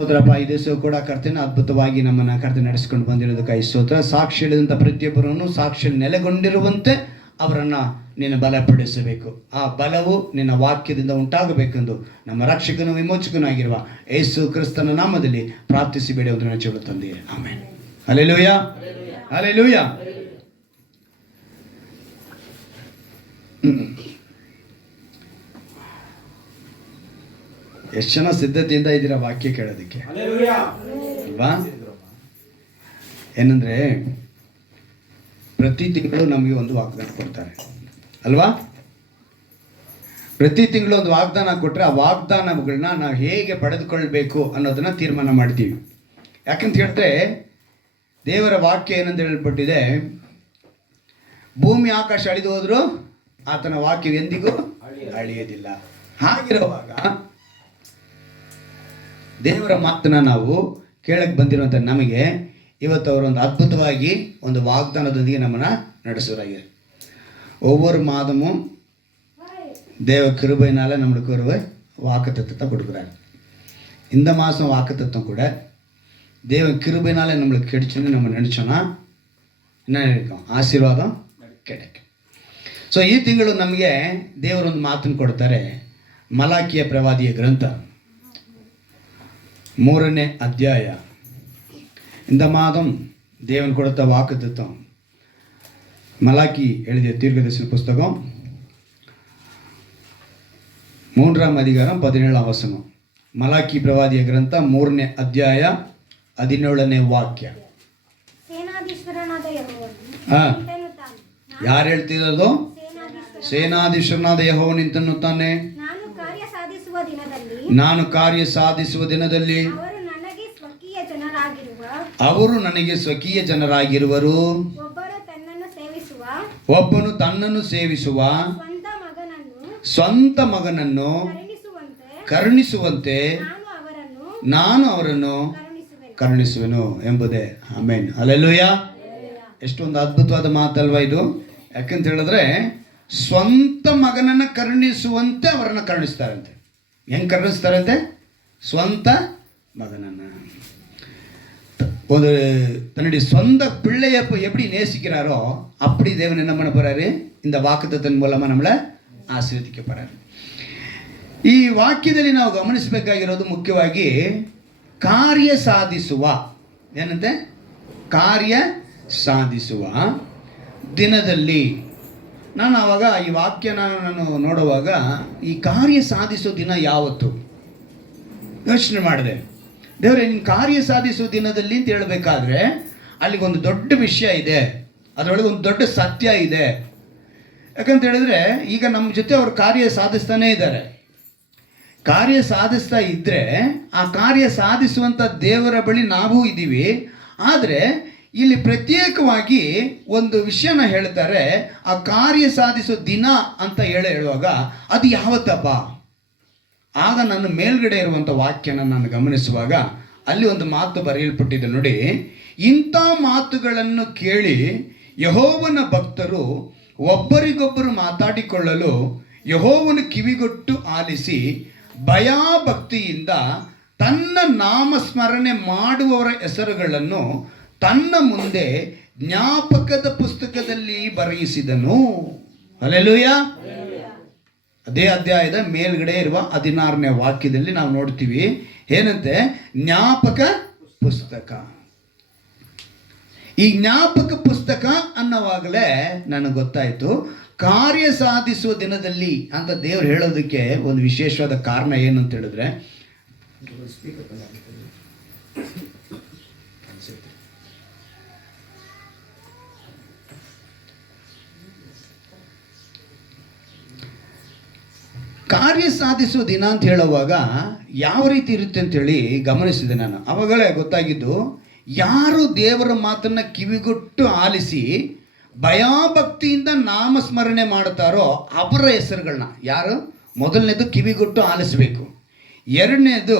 ಸ್ತೋತ್ರಪ್ಪ. ಈ ದಿವಸ ಕೂಡ ಕರ್ತನ ಅದ್ಭುತವಾಗಿ ನಮ್ಮನ್ನು ಕರ್ತನ ನಡೆಸಿಕೊಂಡು ಬಂದಿರೋದಕ್ಕಾಗಿ ಸ್ತೋತ್ರ. ಸಾಕ್ಷಿ ಹೇಳಿದಂಥ ಪ್ರತಿಯೊಬ್ಬರನ್ನು ಸಾಕ್ಷಿಯಲ್ಲಿ ನೆಲೆಗೊಂಡಿರುವಂತೆ ಅವರನ್ನು ನೀನು ಬಲಪಡಿಸಬೇಕು. ಆ ಬಲವು ನಿನ್ನ ವಾಕ್ಯದಿಂದ ಉಂಟಾಗಬೇಕೆಂದು ನಮ್ಮ ರಕ್ಷಕನು ವಿಮೋಚಕನಾಗಿರುವ ಯೇಸು ಕ್ರಿಸ್ತನ ನಾಮದಲ್ಲಿ ಪ್ರಾರ್ಥಿಸಿ ಬೇಡುವುದನ್ನು ನೆನಚುಗಳು ತಂದೀರಿ. ಆಮೆನ್. Hallelujah, hallelujah. ಎಷ್ಟು ಜನ ಸಿದ್ಧತೆಯಿಂದ ಇದ್ದೀರಾ ವಾಕ್ಯ ಕೇಳೋದಕ್ಕೆ ಅಲ್ವಾ? ಏನಂದ್ರೆ ಪ್ರತಿ ತಿಂಗಳು ನಮಗೆ ಒಂದು ವಾಗ್ದಾನ ಕೊಡ್ತಾರೆ ಅಲ್ವಾ? ಪ್ರತಿ ತಿಂಗಳು ಒಂದು ವಾಗ್ದಾನ ಕೊಟ್ಟರೆ ಆ ವಾಗ್ದಾನಗಳನ್ನ ನಾವು ಹೇಗೆ ಪಡೆದುಕೊಳ್ಬೇಕು ಅನ್ನೋದನ್ನ ತೀರ್ಮಾನ ಮಾಡ್ತೀವಿ. ಯಾಕಂತ ಹೇಳಿದ್ರೆ ದೇವರ ವಾಕ್ಯ ಏನಂತ ಹೇಳ್ಬಿಟ್ಟಿದೆ, ಭೂಮಿ ಆಕಾಶ ಅಳಿದು ಹೋದ್ರು ಆತನ ವಾಕ್ಯ ಎಂದಿಗೂ ಅಳಿಯೋದಿಲ್ಲ. ಹಾಗಿರುವಾಗ ದೇವರ ಮಾತನ್ನ ನಾವು ಕೇಳಕ್ಕೆ ಬಂದಿರುವಂಥ ನಮಗೆ ಇವತ್ತು ಅವರೊಂದು ಅದ್ಭುತವಾಗಿ ಒಂದು ವಾಗ್ದಾನದೊಂದಿಗೆ ನಮ್ಮನ್ನು ನಡೆಸೋರಾಗಿದೆ. ஒவ்வொரு மாதமும் தேவ கிருபையினால நம்மளுக்கு ஒரு வாக்குத்தத்தத்தை கொடுக்குறாங்க. இந்த மாதம் வாக்குத்தத்தம் கூட தேவ கிருபையினால நம்மளுக்கு கிடைச்சுன்னு நம்ம நினச்சோன்னா என்ன இருக்கும்? ಆಶೀರ್ವಾದ கிடைக்கும். ಸೊ ಈ ತಿಂಗಳು ನಮಗೆ ದೇವರೊಂದು ಮಾತನ್ನು ಕೊಡ್ತಾರೆ. ಮಲಾಕಿಯ ಪ್ರವಾದಿಯ ಗ್ರಂಥ 3ನೇ ಅಧ್ಯಾಯ. இந்த மாதம் தேவன் கொடுத்த வாக்குத்தத்தம் மலாக்கி எழுதிய தீர்க்கதரிசன புஸ்தகம் 3ாம் அதிகாரம் 17ாம் வசனம். ಮಲಾಕಿ ಪ್ರವಾದಿಯ ಗ್ರಂಥ 3ನೇ ಅಧ್ಯಾಯ 17ನೇ ವಾಕ್ಯ. ಯಾರು ಹೇಳ್ತಿರೋದು? ಸೇನಾಧೀಶ್ವರನಾದ ಯೆಹೋವನು ಇಂತೆನ್ನುತ್ತಾನೆ, ನಾನು ಕಾರ್ಯ ಸಾಧಿಸುವ ದಿನದಲ್ಲಿ ಅವರು ನನಗೆ ಸ್ವಕೀಯ ಜನರಾಗಿರುವರು. ಒಬ್ಬನು ತನ್ನನ್ನು ಸೇವಿಸುವ ಸ್ವಂತ ಮಗನನ್ನು ಕರುಣಿಸುವಂತೆ ನಾನು ಅವರನ್ನು ಕರುಣಿಸುವೆನು ಎಂಬುದೇ. Amen, hallelujah. ಎಷ್ಟೊಂದು ಅದ್ಭುತವಾದ ಮಾತಲ್ವಾ ಇದು? ಯಾಕಂತ ಹೇಳಿದ್ರೆ ಸ್ವಂತ ಮಗನನ್ನು ಕರುಣಿಸುವಂತೆ ಅವರನ್ನು ಕರುಣಿಸ್ತಾರಂತೆ. ಹೆಂಗೆ ಕರುಣಿಸ್ತಾರಂತೆ? ಸ್ವಂತ மகனன்னு. ஒரு தன்னுடைய சொந்த பிள்ளையை எப்படி நேசிக்கிறாரோ அப்படி தேவன் என்ன பண்ண போறாரு? இந்த ವಾಕ್ಯದತನ ಮೂಲಕ நம்மளை ಆಶೀರ್ವದಿக்க போறாரு. ಈ ವಾಕ್ಯದಲ್ಲಿ ನಾವು ಗಮನಿಸಬೇಕಾಗಿರೋದು ಮುಖ್ಯವಾಗಿ ಕಾರ್ಯ ಸಾಧಿಸುವ, ಏನಂತೆ? ಕಾರ್ಯ ಸಾಧಿಸುವ ದಿನದಲ್ಲಿ. ನಾನು ಆವಾಗ ಈ ವಾಕ್ಯನ ನಾನು ನೋಡುವಾಗ ಈ ಕಾರ್ಯ ಸಾಧಿಸೋ ದಿನ ಯಾವತ್ತು ಯೋಚನೆ ಮಾಡಿದೆ. ದೇವರೇ, ನಿನ್ನ ಕಾರ್ಯ ಸಾಧಿಸುವ ದಿನದಲ್ಲಿ ಅಂತ ಹೇಳಬೇಕಾದ್ರೆ ಅಲ್ಲಿಗೊಂದು ದೊಡ್ಡ ವಿಷಯ ಇದೆ, ಅದರೊಳಗೆ ಒಂದು ದೊಡ್ಡ ಸತ್ಯ ಇದೆ. ಯಾಕಂತ ಹೇಳಿದ್ರೆ ಈಗ ನಮ್ಮ ಜೊತೆ ಅವರು ಕಾರ್ಯ ಸಾಧಿಸ್ತಾನೇ ಇದ್ದಾರೆ. ಕಾರ್ಯ ಸಾಧಿಸ್ತಾ ಇದ್ದರೆ ಆ ಕಾರ್ಯ ಸಾಧಿಸುವಂಥ ದೇವರ ಬಳಿ ನಾವು ಇದ್ದೀವಿ. ಆದರೆ ಇಲ್ಲಿ ಪ್ರತ್ಯೇಕವಾಗಿ ಒಂದು ವಿಷಯನ ಹೇಳ್ತಾರೆ, ಆ ಕಾರ್ಯ ಸಾಧಿಸೋ ದಿನ ಅಂತ ಹೇಳುವಾಗ ಅದು ಯಾವತ್ತಪ್ಪ? ಆಗ ನನ್ನ ಮೇಲ್ಗಡೆ ಇರುವಂಥ ವಾಕ್ಯನ ನಾನು ಗಮನಿಸುವಾಗ ಅಲ್ಲಿ ಒಂದು ಮಾತು ಬರೆಯಲ್ಪಟ್ಟಿದೆ ನೋಡಿ. ಇಂಥ ಮಾತುಗಳನ್ನು ಕೇಳಿ ಯೆಹೋವನ ಭಕ್ತರು ಒಬ್ಬರಿಗೊಬ್ಬರು ಮಾತಾಡಿಕೊಳ್ಳಲು ಯೆಹೋವನು ಕಿವಿಗೊಟ್ಟು ಆಲಿಸಿ ಭಯಭಕ್ತಿಯಿಂದ ತನ್ನ ನಾಮಸ್ಮರಣೆ ಮಾಡುವವರ ಹೆಸರುಗಳನ್ನು ತನ್ನ ಮುಂದೆ ಜ್ಞಾಪಕದ ಪುಸ್ತಕದಲ್ಲಿ ಬರೆಯಿಸಿದನು. ಹಲ್ಲೆಲೂಯಾ. ಅದೇ ಅಧ್ಯಾಯದ ಮೇಲ್ಗಡೆ ಇರುವ 16ನೇ ವಾಕ್ಯದಲ್ಲಿ ನಾವು ನೋಡ್ತೀವಿ, ಏನಂತೆ? ಜ್ಞಾಪಕ ಪುಸ್ತಕ. ಈ ಜ್ಞಾಪಕ ಪುಸ್ತಕ ಅನ್ನೋವಾಗಲೇ ನನಗೆ ಗೊತ್ತಾಯಿತು ಕಾರ್ಯ ಸಾಧಿಸುವ ದಿನದಲ್ಲಿ ಅಂತ ದೇವರು ಹೇಳೋದಕ್ಕೆ ಒಂದು ವಿಶೇಷವಾದ ಕಾರಣ ಏನು ಅಂತ ಹೇಳಿದ್ರೆ, ಕಾರ್ಯ ಸಾಧಿಸುವ ದಿನ ಅಂತ ಹೇಳುವಾಗ ಯಾವ ರೀತಿ ಇರುತ್ತೆ ಅಂತೇಳಿ ಗಮನಿಸಿದೆ ನಾನು. ಅವಾಗಲೇ ಗೊತ್ತಾಗಿದ್ದು, ಯಾರು ದೇವರ ಮಾತನ್ನು ಕಿವಿಗೊಟ್ಟು ಆಲಿಸಿ ಭಯಭಕ್ತಿಯಿಂದ ನಾಮಸ್ಮರಣೆ ಮಾಡುತ್ತಾರೋ ಅವರ ಹೆಸರುಗಳನ್ನ. ಯಾರು? ಮೊದಲನೇದು ಕಿವಿಗೊಟ್ಟು ಆಲಿಸಬೇಕು, ಎರಡನೇದು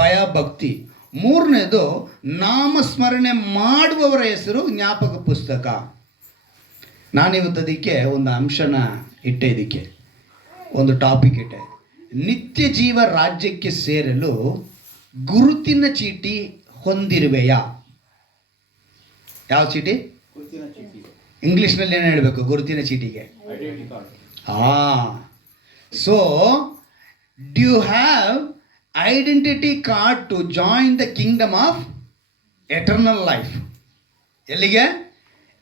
ಭಯಭಕ್ತಿ, ಮೂರನೇದು ನಾಮಸ್ಮರಣೆ ಮಾಡುವವರ ಹೆಸರು ಜ್ಞಾಪಕ ಪುಸ್ತಕ. ನಾನಿವತ್ತು ಅದಕ್ಕೆ ಒಂದು ಅಂಶನ ಇಟ್ಟೆ, ಇದಕ್ಕೆ ಒಂದು ಟಾಪಿಕ್ ಇಟ್ಟೆ. ನಿತ್ಯ ಜೀವ ರಾಜ್ಯಕ್ಕೆ ಸೇರಲು ಗುರುತಿನ ಚೀಟಿ ಹೊಂದಿರುವೆಯಾ? ಯಾವ ಚೀಟಿ? ಇಂಗ್ಲಿಷ್ನಲ್ಲಿ ಏನು ಹೇಳಬೇಕು ಗುರುತಿನ ಚೀಟಿಗೆ? So do you have identity card to join the kingdom of eternal life? ಎಲ್ಲಿಗೆ?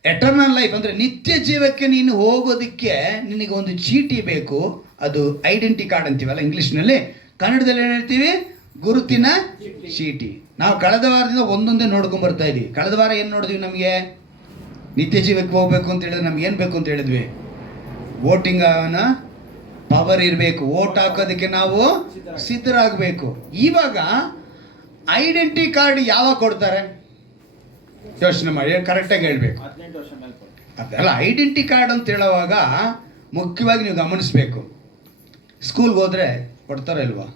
ಎಟರ್ನಲ್ ಲೈಫ್ ಅಂದರೆ ನಿತ್ಯ ಜೀವಕ್ಕೆ ನೀನು ಹೋಗೋದಕ್ಕೆ ನಿನಗೆ ಒಂದು ಚೀಟಿ ಬೇಕು. ಅದು ಐಡೆಂಟಿ ಕಾರ್ಡ್ ಅಂತೀವಲ್ಲ ಇಂಗ್ಲೀಷ್ನಲ್ಲಿ. ಕನ್ನಡದಲ್ಲಿ ಏನು ಹೇಳ್ತೀವಿ? ಗುರುತಿನ ಚೀಟಿ. ನಾವು ಕಳೆದ ವಾರದಿಂದ ಒಂದೊಂದೇ ನೋಡ್ಕೊಂಡು ಬರ್ತಾ ಇದ್ದೀವಿ. ಕಳೆದ ವಾರ ಏನು ನೋಡಿದ್ವಿ? ನಮಗೆ ನಿತ್ಯ ಜೀವಕ್ಕೆ ಹೋಗ್ಬೇಕು ಅಂತ ಹೇಳಿದ್ರೆ ನಮ್ಗೆ ಏನು ಬೇಕು ಅಂತ ಹೇಳಿದ್ವಿ? ವೋಟಿಂಗ್ ಪವರ್ ಇರಬೇಕು, ವೋಟ್ ಹಾಕೋದಕ್ಕೆ ನಾವು ಸಿದ್ಧರಾಗಬೇಕು. ಇವಾಗ ಐಡೆಂಟಿ ಕಾರ್ಡ್ ಯಾವಾಗ ಕೊಡ್ತಾರೆ? ಯೋಚನೆ ಮಾಡಿ, ಕರೆಕ್ಟಾಗಿ ಹೇಳ್ಬೇಕು. ಅದೆಲ್ಲ ಐಡೆಂಟಿ ಕಾರ್ಡ್ ಅಂತ ಹೇಳುವಾಗ ಮುಖ್ಯವಾಗಿ ನೀವು ಗಮನಿಸಬೇಕು. ಸ್ಕೂಲ್ಗೆ ಹೋದರೆ ಕೊಡ್ತಾರ ಇಲ್ವಾ?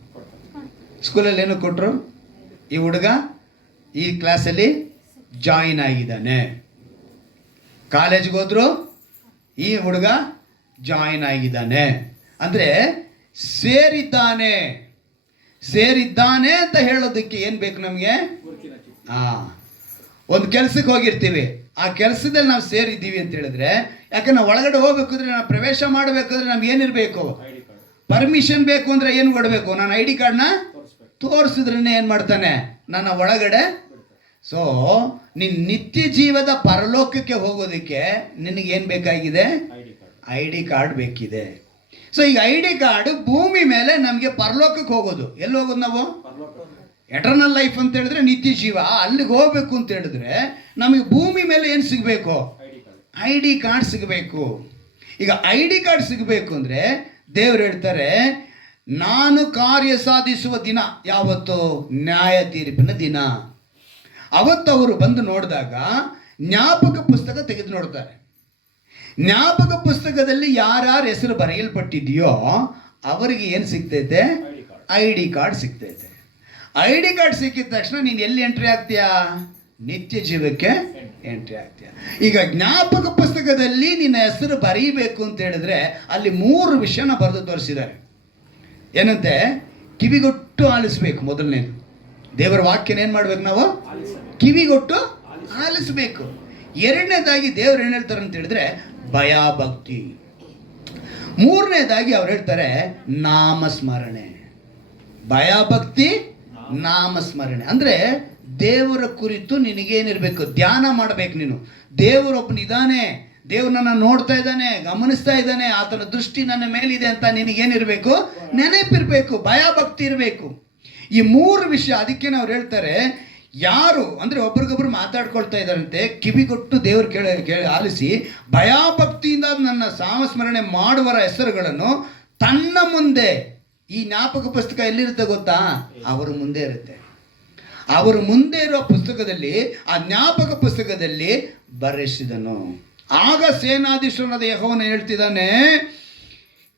ಸ್ಕೂಲಲ್ಲಿ ಏನು ಕೊಟ್ಟರು? ಈ ಹುಡುಗ ಈ ಕ್ಲಾಸಲ್ಲಿ ಜಾಯಿನ್ ಆಗಿದ್ದಾನೆ. ಕಾಲೇಜ್ಗೆ ಹೋದ್ರು ಈ ಹುಡುಗ ಜಾಯಿನ್ ಆಗಿದ್ದಾನೆ ಅಂದರೆ ಸೇರಿದ್ದಾನೆ. ಸೇರಿದ್ದಾನೆ ಅಂತ ಹೇಳೋದಕ್ಕೆ ಏನು ಬೇಕು ನಮಗೆ? ಒಂದು ಕೆಲಸಕ್ಕೆ ಹೋಗಿರ್ತೀವಿ, ಆ ಕೆಲಸದಲ್ಲಿ ನಾವು ಸೇರಿದ್ದೀವಿ ಅಂತ ಹೇಳಿದ್ರೆ, ಯಾಕೆ ನಾವು ಒಳಗಡೆ ಹೋಗ್ಬೇಕಾದ್ರೆ, ನಾವು ಪ್ರವೇಶ ಮಾಡಬೇಕಾದ್ರೆ ನಮ್ಗೆ ಏನಿರಬೇಕು? ಪರ್ಮಿಷನ್ ಬೇಕು. ಅಂದರೆ ಏನು ಕೊಡಬೇಕು? ನಾನು ಐ ಡಿ ಕಾರ್ಡ್ನ ತೋರಿಸಿದ್ರೇ ಏನು ಮಾಡ್ತಾನೆ? ನನ್ನ ಒಳಗಡೆ. ಸೊ ನಿನ್ನ ನಿತ್ಯ ಜೀವದ ಪರಲೋಕಕ್ಕೆ ಹೋಗೋದಕ್ಕೆ ನಿನಗೇನು ಬೇಕಾಗಿದೆ? ಐ ಡಿ ಕಾರ್ಡ್ ಬೇಕಿದೆ. ಸೊ ಈಗ ಐ ಡಿ ಕಾರ್ಡ್ ಭೂಮಿ ಮೇಲೆ ನಮಗೆ ಪರಲೋಕಕ್ಕೆ ಹೋಗೋದು. ಎಲ್ಲಿ ಹೋಗೋದು ನಾವು? ಎಟರ್ನಲ್ ಲೈಫ್ ಅಂತ ಹೇಳಿದ್ರೆ ನಿತ್ಯ ಜೀವ. ಅಲ್ಲಿಗೆ ಹೋಗ್ಬೇಕು ಅಂತ ಹೇಳಿದ್ರೆ ನಮಗೆ ಭೂಮಿ ಮೇಲೆ ಏನು ಸಿಗಬೇಕು? ಐ ಡಿ ಕಾರ್ಡ್ ಸಿಗಬೇಕು. ಈಗ ಐ ಡಿ ಕಾರ್ಡ್ ಸಿಗಬೇಕು ಅಂದರೆ ದೇವರು ಹೇಳ್ತಾರೆ, ನಾನು ಕಾರ್ಯ ಸಾಧಿಸುವ ದಿನ ಯಾವತ್ತು? ನ್ಯಾಯ ತೀರ್ಪಿನ ದಿನ. ಅವತ್ತು ಅವರು ಬಂದು ನೋಡಿದಾಗ ಜ್ಞಾಪಕ ಪುಸ್ತಕ ತೆಗೆದು ನೋಡ್ತಾರೆ. ಜ್ಞಾಪಕ ಪುಸ್ತಕದಲ್ಲಿ ಯಾರ್ಯಾರ ಹೆಸರು ಬರೆಯಲ್ಪಟ್ಟಿದೆಯೋ ಅವರಿಗೆ ಏನು ಸಿಗ್ತೈತೆ? ಐ ಡಿ ಕಾರ್ಡ್ ಸಿಗ್ತೈತೆ. ಐ ಡಿ ಕಾರ್ಡ್ ಸಿಕ್ಕಿದ ತಕ್ಷಣ ನೀನು ಎಲ್ಲಿ ಎಂಟ್ರಿ ಆಗ್ತೀಯಾ? ನಿತ್ಯ ಜೀವಕ್ಕೆ ಎಂಟ್ರಿ ಆಗ್ತೀಯ. ಈಗ ಜ್ಞಾಪಕ ಪುಸ್ತಕದಲ್ಲಿ ನಿನ್ನ ಹೆಸರು ಬರೀಬೇಕು ಅಂತ ಹೇಳಿದ್ರೆ ಅಲ್ಲಿ 3 ವಿಷಯನ ಬರೆದು ತೋರಿಸಿದ್ದಾರೆ. ಏನಂತೆ? ಕಿವಿಗೊಟ್ಟು ಆಲಿಸ್ಬೇಕು. ಮೊದಲನೇದು, ದೇವರ ವಾಕ್ಯನ ಏನು ಮಾಡ್ಬೇಕು? ನಾವು ಕಿವಿಗೊಟ್ಟು ಆಲಿಸ್ಬೇಕು. ಎರಡನೇದಾಗಿ ದೇವರು ಏನು ಹೇಳ್ತಾರೆ ಅಂತ ಹೇಳಿದ್ರೆ ಭಯಭಕ್ತಿ. ಮೂರನೇದಾಗಿ ಅವ್ರು ಹೇಳ್ತಾರೆ ನಾಮಸ್ಮರಣೆ. ಭಯಭಕ್ತಿ, ನಾಮಸ್ಮರಣೆ ಅಂದರೆ ದೇವರ ಕುರಿತು ನಿನಗೇನಿರಬೇಕು? ಧ್ಯಾನ ಮಾಡಬೇಕು. ನೀನು ದೇವರೊಬ್ಬನಿದ್ದಾನೆ, ದೇವರು ನನ್ನ ನೋಡ್ತಾ ಇದ್ದಾನೆ, ಗಮನಿಸ್ತಾ ಇದ್ದಾನೆ, ಆತನ ದೃಷ್ಟಿ ನನ್ನ ಮೇಲಿದೆ ಅಂತ ನಿನಗೇನಿರಬೇಕು? ನೆನಪಿರಬೇಕು, ಭಯಭಕ್ತಿ ಇರಬೇಕು. ಈ 3 ವಿಷಯ. ಅದಕ್ಕೆ ಅವ್ರು ಹೇಳ್ತಾರೆ, ಯಾರು ಅಂದರೆ ಒಬ್ರಿಗೊಬ್ರು ಮಾತಾಡ್ಕೊಳ್ತಾ ಇದ್ದಾರಂತೆ, ಕಿವಿಗೊಟ್ಟು ದೇವರು ಕೇಳಿ ಆಲಿಸಿ ಭಯಭಕ್ತಿಯಿಂದ ನನ್ನ ನಾಮಸ್ಮರಣೆ ಮಾಡುವರ ಹೆಸರುಗಳನ್ನು ತನ್ನ ಮುಂದೆ. ಈ ಜ್ಞಾಪಕ ಪುಸ್ತಕ ಎಲ್ಲಿರುತ್ತೆ ಗೊತ್ತಾ? ಅವರ ಮುಂದೆ ಇರುತ್ತೆ. ಅವರು ಮುಂದೆ ಇರುವ ಪುಸ್ತಕದಲ್ಲಿ, ಆ ಜ್ಞಾಪಕ ಪುಸ್ತಕದಲ್ಲಿ ಬರೆಸಿದನು. ಆಗ ಸೇನಾಧೀಶ್ವರನಾದ ಯೆಹೋವನು ಹೇಳ್ತಿದ್ದಾನೆ,